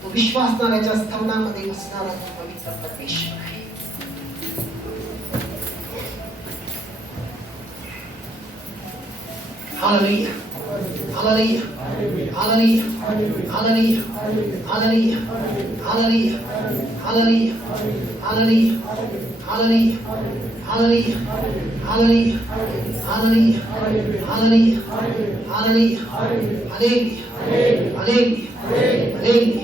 तो विश्वासणाऱ्याच्या स्तंभामध्ये बसणारा तो पवित्र परमेश्वर आहे. Hallelujah, hallelujah, hallelujah, hallelujah, hallelujah, hallelujah, hallelujah, hallelujah, hallelujah, hallelujah, hallelujah, hallelujah, hallelujah, hallelujah, hallelujah, hallelujah.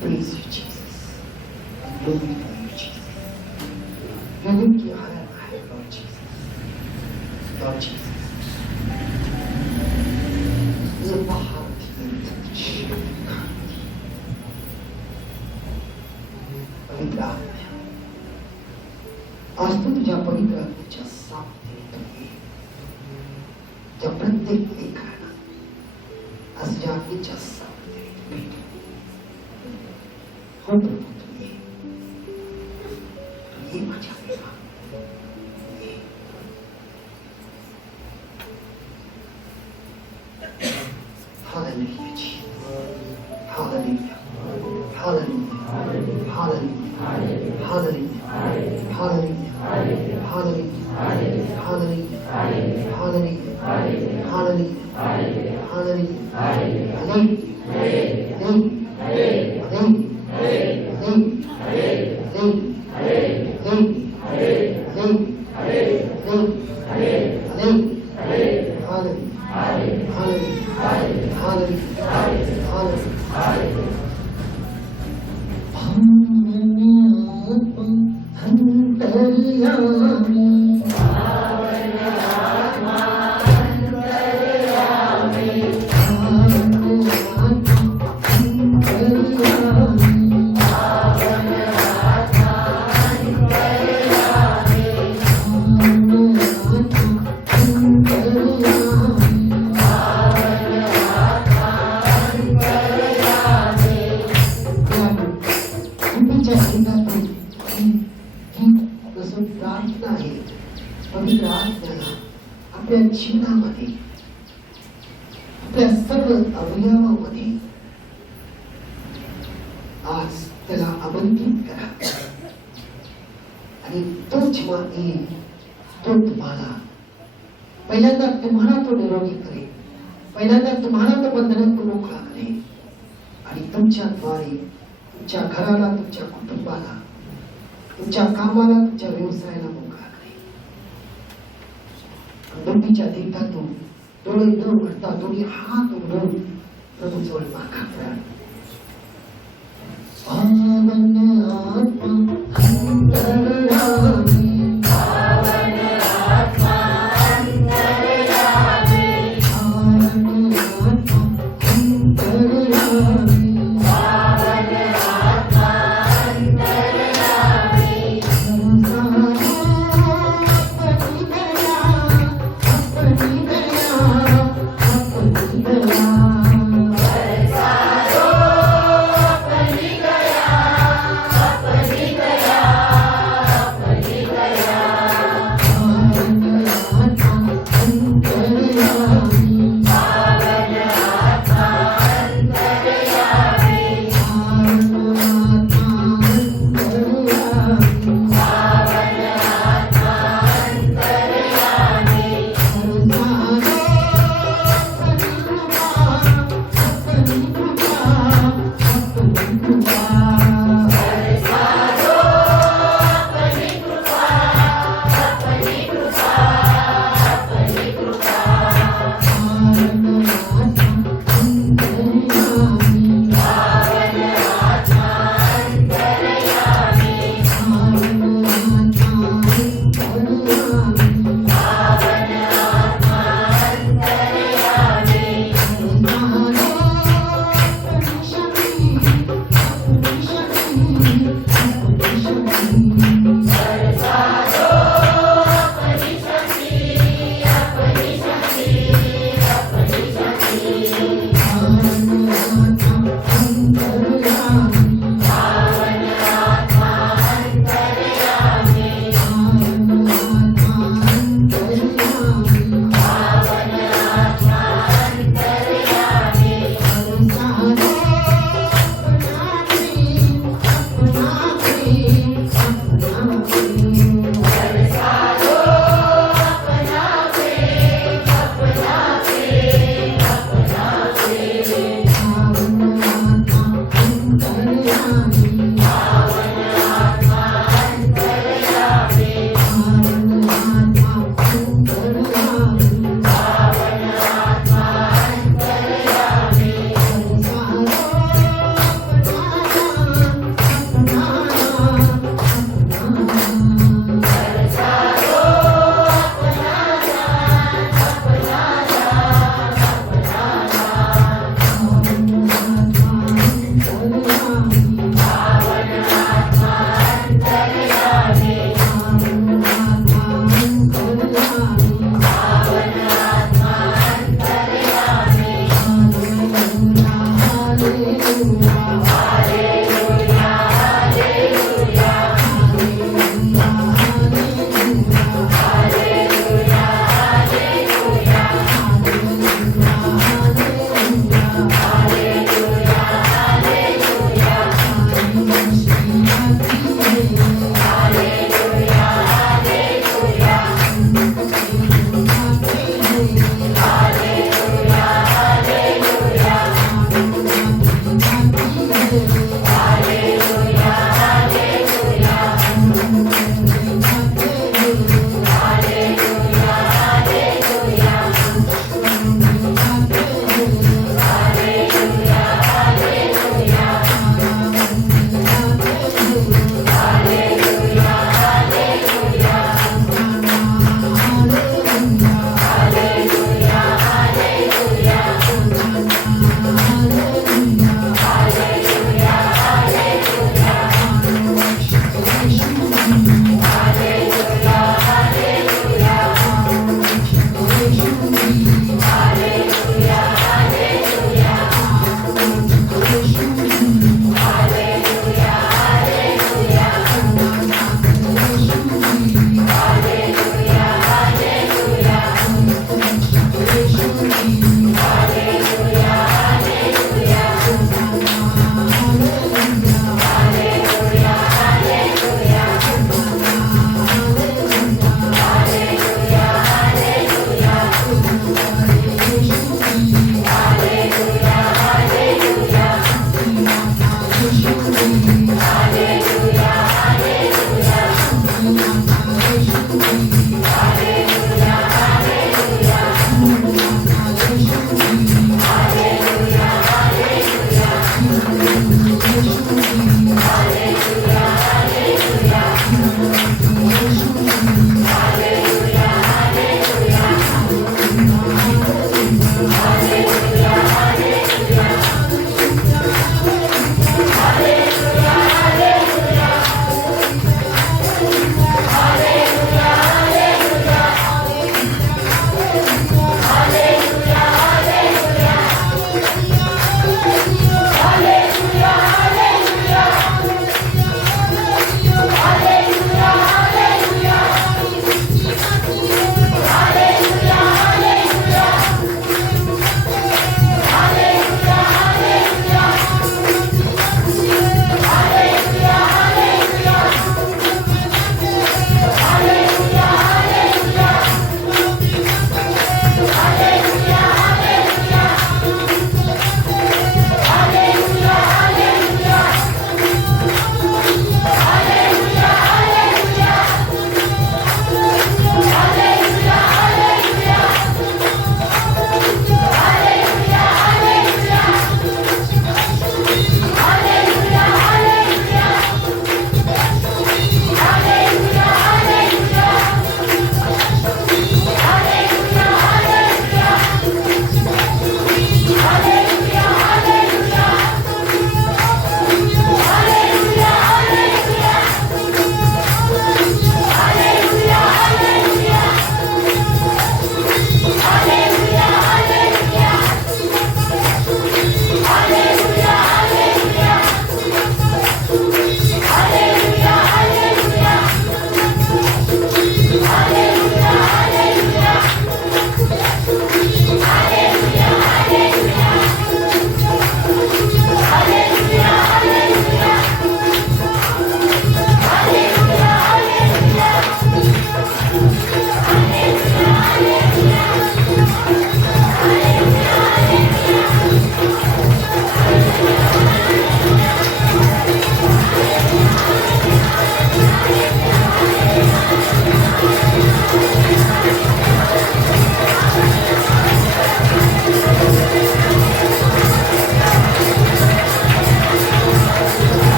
Praise you, Jesus. Glorify you, Jesus. We lift you higher and higher, Lord Jesus. Lord Jesus. Your heart is पवित्र आत्मा, आज तू तुझ्या पवित्र आत्म्याच्या सामर्थ्याने त्या प्रत्येक लेकराला आज तुझ्या आत्म्याच्या सामर्थ्याने भेट. हो प्रभू, तू ये माझ्या देवा. Hallelujah, Jesus. Hallelujah. Hallelujah. Hallelujah. Hallelujah. Hallelujah. Hallelujah. Hallelujah. Hallelujah. Hallelujah. आपल्या जीवनामध्ये आपल्या सर्व अवयवामध्ये आज त्याला आमंत्रित करा. आणि तो जेव्हा येईल, तो तो तुम्हाला पहिल्यांदा तुम्हाला तो निरोगी करेल, पहिल्यांदा तुम्हाला तो बंधनातून मोकळा करेल आणि तुमच्याद्वारे तुमच्या घराला, तुमच्या कुटुंबाला, तुमच्या कामाला, तुमच्या व्यवसायाला मोकळा करेल. डोंबीच्या तीर्थातून डोळे न उघडता दोन्ही हात उघडून प्रभूजवळ मागा करा. पावन आत्मा अंतर्यामी, पावन आत्मा अंतर्यामी, पावन आत्मा अंतर्यामी, पावन आत्मा अंतर्यामी, अपनी दया, अपनी दया, अपनी दया.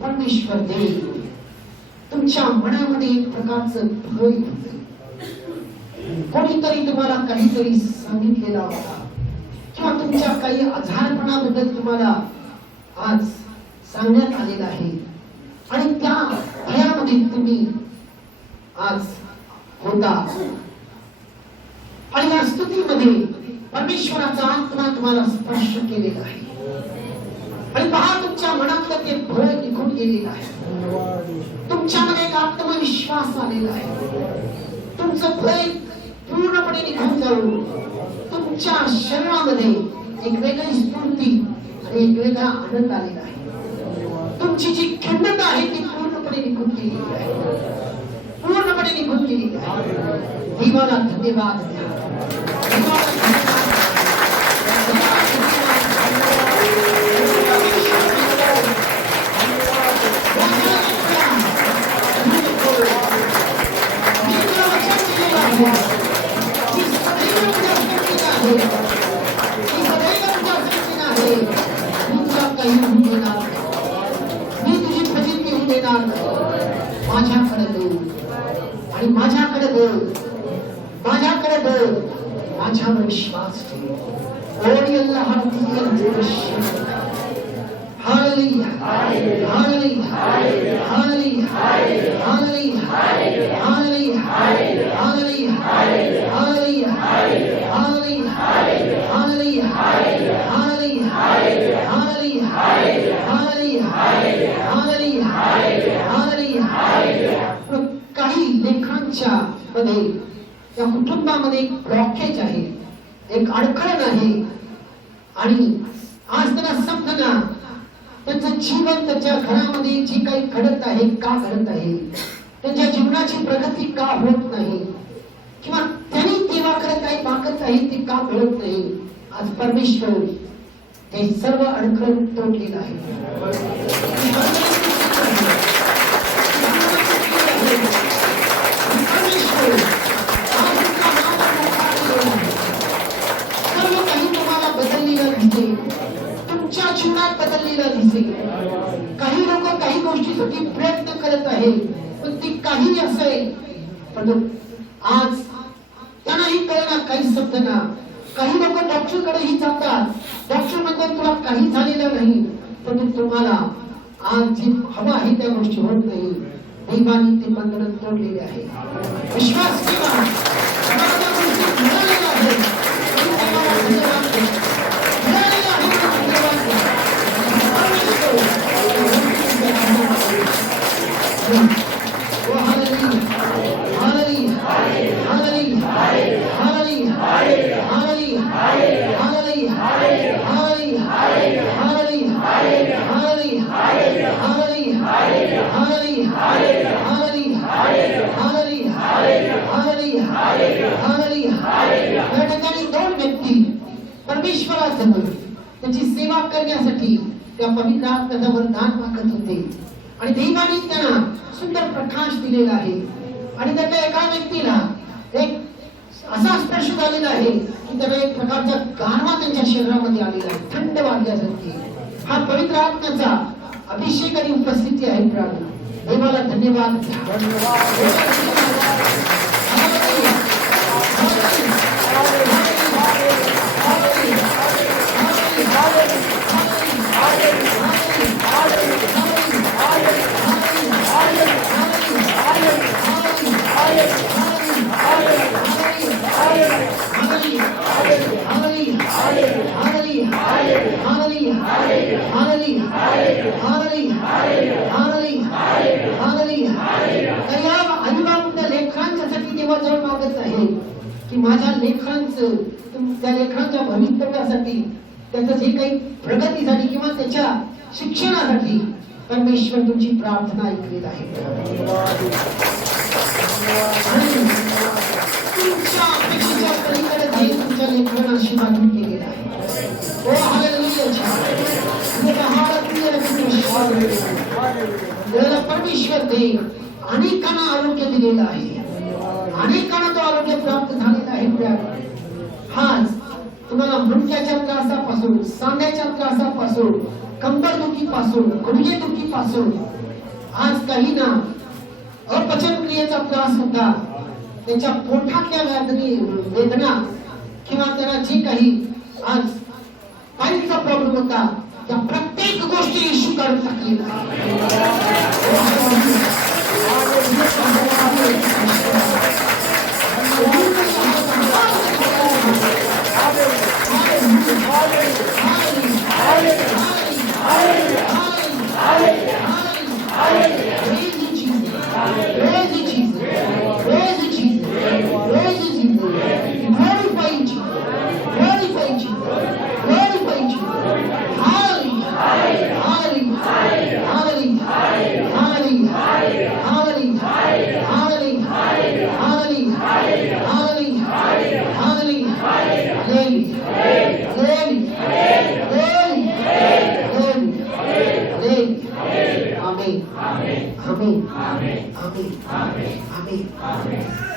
परमेश्वर देव तुमच्या मनामध्ये एक प्रकारचं भय होतं. कोणीतरी तुम्हाला काहीतरी सांगितलेला होता किंवा तुमच्या काही आजारपणाबद्दल तुम्हाला आज सांगण्यात आलेलं आहे आणि त्या भयामध्ये तुम्ही आज होता आणि या स्तुतीमध्ये परमेश्वराचा आत्मा तुम्हाला स्पर्श केलेला आहे आणि पहा तुमच्या मनातलं ते भय निघून गेलेलं आहे. तुमच्यामध्ये एक आत्मविश्वास आलेला आहे. तुमचं भय पूर्णपणे निघून जाऊन तुमच्या शरीरामध्ये एक वेगळी स्फूर्ती आणि एक वेगळा आनंद आलेला आहे. तुमची जी खिन्नता आहे ती पूर्णपणे निघून गेलेली आहे. पूर्णपणे निघून गेलेली आहे. देवाला धन्यवाद द्या. देवाला धन्यवाद माझ्याकडे बोल माझ्यावर विश्वास ठेव. Hallelujah. Hallelujah. Hallelujah. Hallelujah. Hallelujah. Hallelujah. Hallelujah. Hallelujah. Hallelujah. Hallelujah. Hallelujah. Hallelujah. Hallelujah. Hallelujah. काही लेखांच्या मध्ये या कुटुंबामध्ये एक ब्लॉकेज आहे, एक अडखळण आहे आणि आज त्यांना समजना त्यांचं जीवन त्यांच्या घरामध्ये जे काही घडत आहे का घडत आहे, त्यांच्या जीवनाची प्रगती का होत नाही किंवा त्यांनी देवाकडे काही मागत आहे ते का मिळत नाही. आज परमेश्वर ते सर्व अडखळण तोडलेलं आहे. सर्व काही तुम्हाला बदललेलं दिसते, तुमच्या जीवनात बदललेलं दिसते. काही लोक काही गोष्टीसाठी प्रयत्न करत आहेत पण ती काही असेल पण आज त्यांनाही कळना, काही समजना. काही लोक डॉक्टरकडेही जातात, डॉक्टर म्हणतात तुला काही झालेलं नाही, पण तुम्हाला आज जे हवं आहे त्या गोष्टी होत नाही. देवाने ते बंधन तोडलेले आहे. विश्वास ठेवा, तुम्हाला त्या गोष्टी मिळालेल्या आहेत. तुम्हाला धन्यवाद द्या. मिळालेल्या आहेत तर धन्यवाद द्या. Oh, hallelujah. Hallelujah. Hallelujah. Hallelujah. Hallelujah. Hallelujah. Hallelujah. Hallelujah. Hallelujah. Hallelujah. या ठिकाणी दोन व्यक्ती परमेश्वराजवळ त्याची सेवा करण्यासाठी त्या पवित्र आत्म्याचं वरदान मागत होते आणि देवाने त्यांना सुंदर प्रकाश दिलेला आहे आणि त्याच्या एका व्यक्तीला एक असा स्पर्श झालेला आहे की त्याला एक प्रकारचा गारवा त्यांच्या शरीरामध्ये आलेला आहे, थंड वाढल्यासारखी. हा पवित्र आत्म्याचा अभिषेक आणि उपस्थिती आहे. प्रभू देवाला धन्यवाद. लेकरांच्यासाठी देवाजवळ मागत आहे की माझ्या लेकरांचं, त्या लेकरांच्या भवितव्यासाठी, त्याचं जे काही प्रगतीसाठी किंवा त्याच्या शिक्षणासाठी परमेश्वर तुमची प्रार्थना ऐकलेला आहे आणि तुमच्या अपेक्षेच्या पलीकडे जाऊन तुमच्या लेकरांना आशीर्वाद केलेला आहे. ओ हालेलुया. देवाला परमेश्वर देव अनेकांना आरोग्य दिलेलं आहे. अनेकांना तो आरोग्य प्राप्त झालेला आहे. आज तुम्हाला मुंडक्याच्या त्रासापासून, सांध्याच्या त्रासापासून, कंबरदुखीपासून, गुडघेदुखीपासून, आज काही ना अपचनक्रियेचा त्रास होता, त्याच्या पोटातल्या वेदना किंवा त्याला जे काही आज पायचा प्रॉब्लेम होता, त्या प्रत्येक गोष्टी येशू काढून टाकलेला Amen. Amen. Amen. Amen. Amen. Amen.